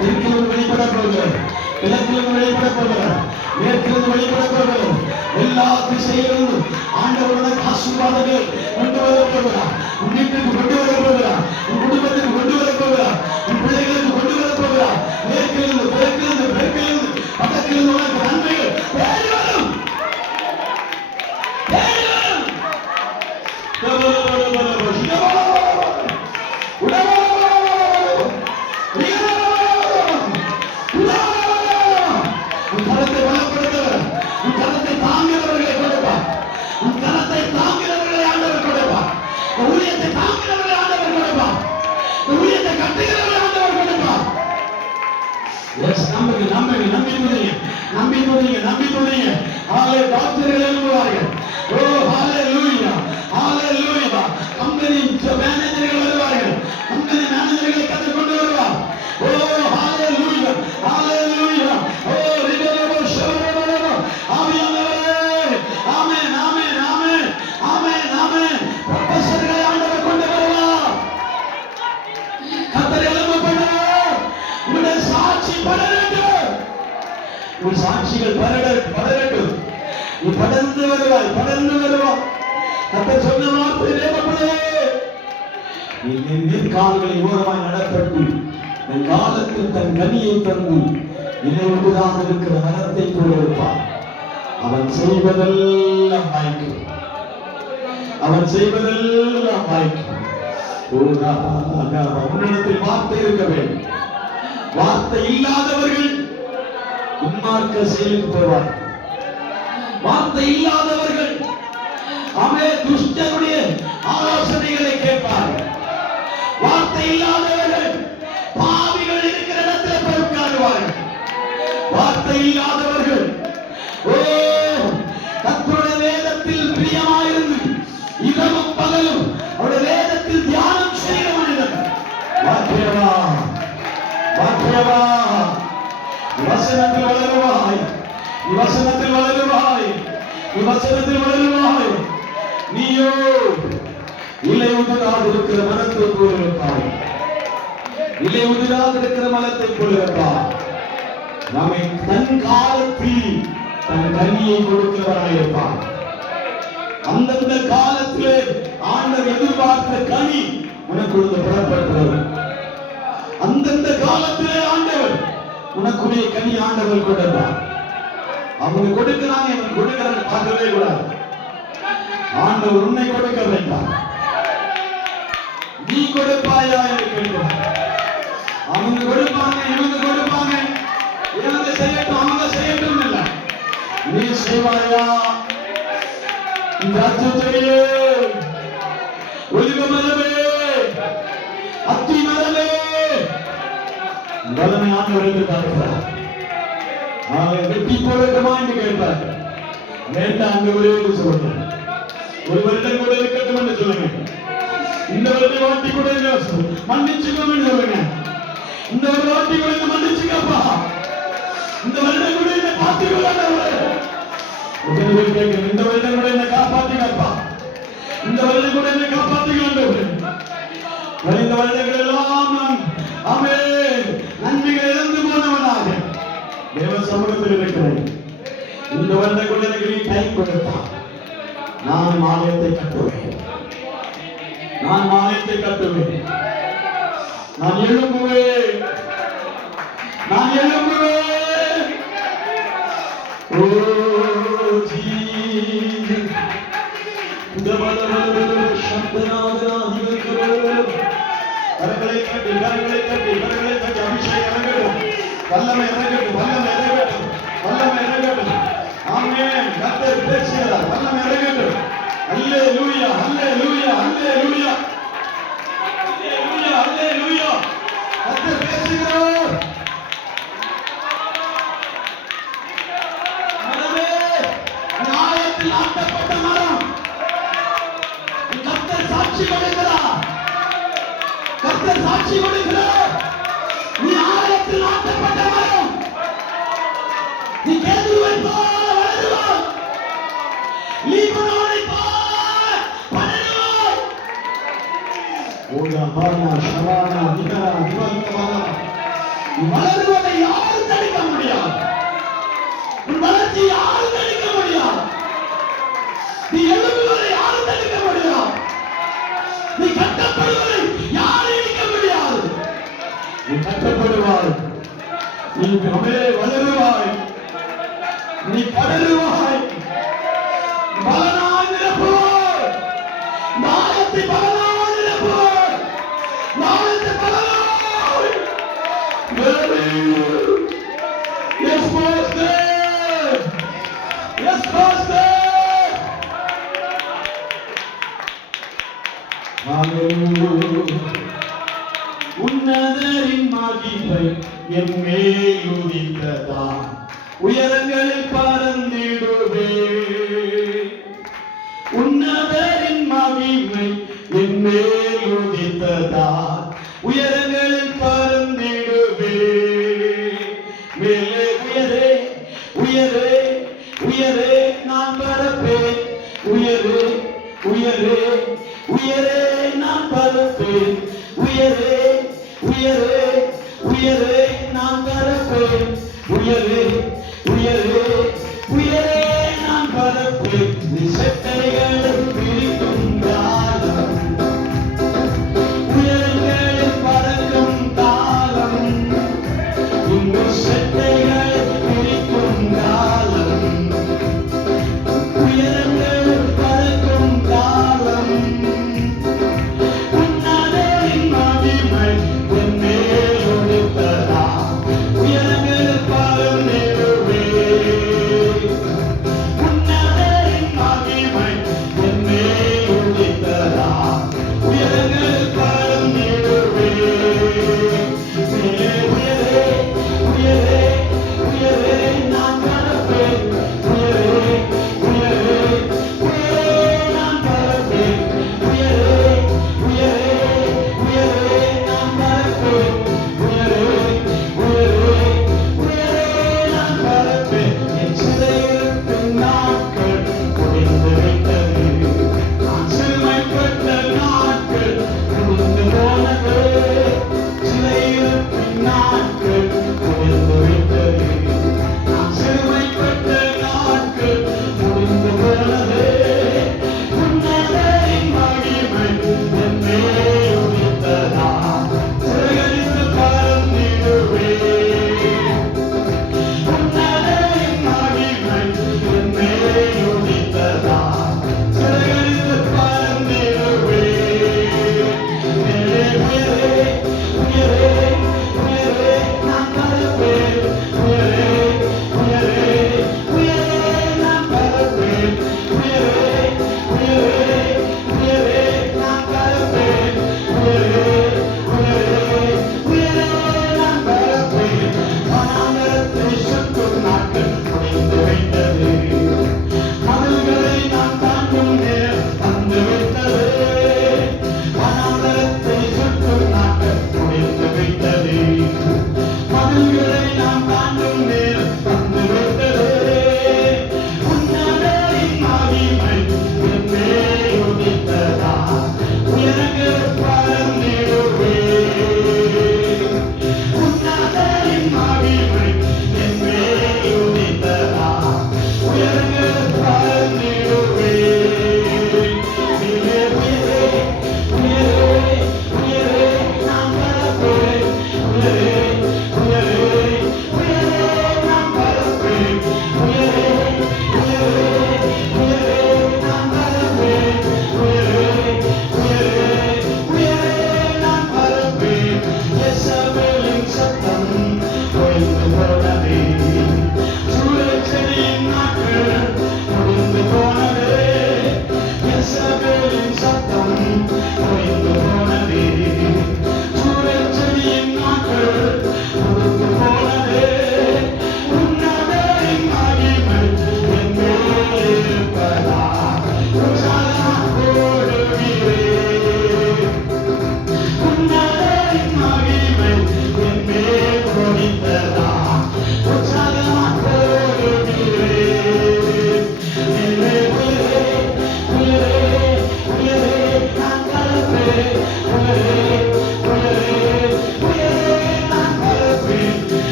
தெற்கிலிருந்து வெளிப்பட போகிறார், கிழக்கிலிருந்து வெளிப்பட போகிறார், மேற்கிலிருந்து வெளிப்பட போகிறார். எல்லா திசையிலிருந்தும் ஆண்டவர் உனக்கு ஆசீர்வாதங்களை கொண்டு வர போகிறார். உன் வீட்டுக்கு கொண்டு வர போகிறார், உன் குடும்பத்துக்கு கொண்டு வர போகிறார், உன் பிள்ளைகளுக்கு கொண்டு வர போகிறார். மேற்கிலிருந்து கிழக்கிலிருந்து மேற்கிலிருந்து வடக்கிலிருந்து உனக்கு நன்மைகள் தேடி வரும், தேடி வரும். உன் கரத்தை பலப்படுத்தவர், உன் கரத்தை தாங்கிறவர்களை கொடுப்பார், உன் கரத்தை தாங்கிறவர்களை ஆண்டவர் கொடுப்பார், ஊழியத்தை தாங்கிறவர்களை ஆண்டவர் கொடுப்பார், ஊழியத்தை கட்டுகிறவர்களை ஆண்டவர் கொடுப்பார். நம்புங்க, நம்புங்க, நம்பி துணிங்க, நம்பி துணிங்க, நம்பி துணிங்க. ஆலே டாக்டர்கள் எழுதுவார்கள். ஓ ஹalleluya, ஹalleluya. கம்பெனி மேனேஜர்கள் வருவார்கள், கம்பெனி மேனேஜர்களை கற்றுக் கொண்டு வருவார். ஓ ஹalleluya, ஹalleluya. ஓ ரிபலோ ஷவரபலோ ஆமென், ஆமென், ஆமென், ஆமென், ஆமென், ஆமென். ப்ரொஃபஸர்களை ஆண்டவர் கொண்டு வருவார், கர்த்தர் எழும்ப பண்ணுவார். உங்களுடைய சாட்சி படரட்டும், உங்கள் சாட்சிகள் படரட்டும். நீ படர்ந்து வருவாய், படர்ந்து வருவாய். கர்த்தர் சொன்ன வார்த்தை நிறைவேறும். நீ நீர்க்கால்களை ஓரமாய் நடப்பட்டு என் காலத்தில் தன் கனியை தந்து நினைவுதான் இருக்கிற மரத்தை போல இருப்பான். அவன் செய்வதெல்லாம் வாய்க்கும், அவன் செய்வதெல்லாம் வாய்க்கும். உன்னிடத்தில் வார்த்தை இருக்க வேண்டும். வார்த்தை இல்லாதவர்கள் துன்மார்க்க செயலுக்கு போவார். வார்த்தை இல்லாதவர்கள் துஷ்டனுடைய ஆலோசனைகளை கேட்பார். வார்த்தை இல்லாதவர்கள் பாவிகள் இருக்கிற இடத்தில் போய் உட்காருவார்கள். வார்த்தை இல்லாதவர்கள் கர்த்தருடைய வேதத்தில் பிரியமாயிருந்து இரவும் பகலும் அவருடைய வேதத்தில் தியானம் செய்கிற மனிதன் வாக்கியவா வாக்கியவா. வசனத்தில் வளருவாய், வசனத்தில் வளருவாய், வசனத்தில் வளருவாய். நீயோ இலை உதிராது இருக்கிற மரத்தை போல் இருப்பாய். இலை உதிராது இருக்கிற மரத்தை போல் இருப்பாய். நம்மை தன் காலத்தில் தன் கனியை கொடுக்கிறவராய் இருப்பார். அந்தந்த காலத்திலே ஆண்டவர் எதிர்பார்த்த கனி உனக்குள்ள புறப்பட்டு வரும். அந்தந்த காலத்திலே ஆண்டவர் உனக்குரிய கனி ஆண்டவர் கொடுப்பார். அவங்க கொடுக்கிறாங்க, இவன் கொடுக்கிறாங்க பார்க்கவே கூடாது. ஆண்டவர் உன்னை கொடுக்க வேண்டாம், நீ கொடுப்பாயா என்று கேட்கிறார். அவங்க கொடுப்பாங்க, இவங்க கொடுப்பாங்க, இவங்க செய்யட்டும் அவங்க செய்யட்டும் இல்லை, நீ செய்வாயா? செடியே, ஒலிவ மரமே, அத்தி மரமே, வல்லமை ஆண்டவர் என்று பார்க்கிறார். வெட்டி போடட்டுமா என்று கேட்பார். வேண்டாம் அங்கு ஒரே சொல்லுங்க, ஒரு வருடம் கூட இருக்கட்டும் என்று சொல்லுங்க. இந்த வருடம் வாட்டி கூட மன்னிச்சுக்கோம் என்று சொல்லுங்க. இந்த ஒரு வாட்டி கூட மன்னிச்சுக்கப்பா, இந்த வருடம் கூட என்ன காத்துக்கொள்ள. இந்த வருடம் கூட என்ன காப்பாற்றிக்கப்பா, இந்த வருடம் கூட என்ன காப்பாற்றிக்கொண்டு இந்த வருடங்கள் எல்லாம் நான் நன்மைகள் இழந்து போனவனாக தேவ சமூகத்தில் இருக்கிறேன். இந்த வருடம் கூட எனக்கு நீ டைம் கொடுத்தான். நான் ஆலயத்தை கட்டுவேன், நான் ஆலயத்தை கட்டுவேன், நான் எழும்புவேன், நான் எழும்புவேன். வல்லமை இறங்கட்டும், வல்லமை இறங்கட்டும், வல்லமை இறங்கட்டும். ஆமென். கர்த்தர் பேசுகிறார், வல்லமை இறங்கட்டும். அல்லேலூயா, அல்லேலூயா, அல்லேலூயா, அல்லேலூயா, அல்லேலூயா. கர்த்தர் பேசுகிறார். மரமே, நியாயத்தில் ஆட்டப்பட்ட மரம், கர்த்தர் சாட்சி கொடுக்கிறார், கர்த்தர் சாட்சி கொடுக்கிறார். நீ ஆலயத்தில் ஆட்டப்பட்ட மரம், நீ கேதுருவை போல வளருவாய், லீபனோனை போல வளருவாய். ஓயா பானா ஷவானா நிகரா நிவல்கவானா. நீ வளருவதை யாரும் தடுக்க முடியாது, உன் வளர்ச்சி யாரும் தடுக்க முடியாது, நீ எழும்புவதை யாரும் தடுக்க முடியாது, நீ கட்டப்படுவதை யாரும் இடிக்க முடியாது. நீ கட்டப்படுவாய், நீ வளருவாய், நீ படருவாய், பலனாய் நிரப்புவாய், நாயத்தை பலனாய் நிரப்புவாய், நாயத்தை பலனாய். Yes, Master. Yes, Master. Hallelujah. உன்னதரின் மகிமை என் மேல் உதித்ததா, உயரங்களில் பறந்திடுவே. உன்னதரின் மகிமை என் மேல் உதித்ததா, உயரங்களில் பறந்திடுவே. மேலே உயரே உயரே உயரே நான் பறப்பேன், உயரே உயரே உயரே நான் பறப்பேன், உயரே உயரே உயரே நான் பறப்பேன், உயரே உயரே உயரே நான் பறப்பேன். செட்டைகளை பிரிக்கும் காலம், உயரங்களில் பறக்கும் காலம், இந்த செட்டைகளை பிரிக்கும் காலம், உயரங்களில் பறக்கும் காலம்,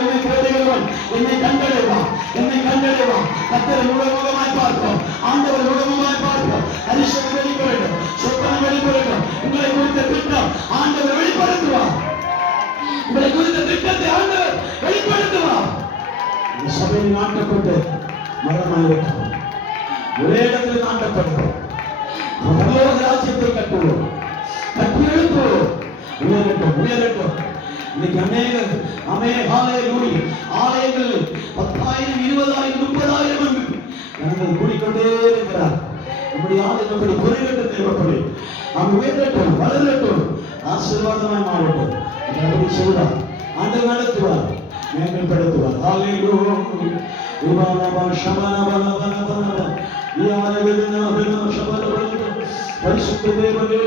என்னை தேடுகிறவன் என்னை கண்டடைவான், என்னை கண்டடைவான். கர்த்தரை முகமுகமாய் பார்ப்போம், ஆண்டவர் முகமுகமாய் பார்ப்போம். அரிசனம் வெளிப்படட்டும், சொப்பனம் வெளிப்படட்டும். உங்களை குறித்த திட்டம் ஆண்டவர் வெளிப்படுத்துவார். உங்களை குறித்த திட்டத்தை ஆண்டவர் வெளிப்படுத்துவார். இந்த சபையில் நாட்டப்பட்டு மரணமாயிருக்கும் ஒரே இடத்தில் நாட்டப்படுவோம். பரலோக ராஜ்யத்தை கட்டுவோம், கட்டி எழுப்புவோம். உயரட்டும், உயரட்டும். இன்னைக்கு ஆலயங்கள் 10,000, 20,000, 30,000 ஜனங்கள் கூடிக்கொண்டே இருக்கிறார். நம்முடைய ஆலயம் அப்படி பெருகட்டும், தேவைப்படி நாம் உயரட்டும், வளரட்டும், ஆசீர்வாதமாய் மாறட்டும். அப்படி சொல்றார், ஆண்டவர் நடத்துவார், மேம்படுத்துவார். ஹalleluya. பரிசுத்த தேவனே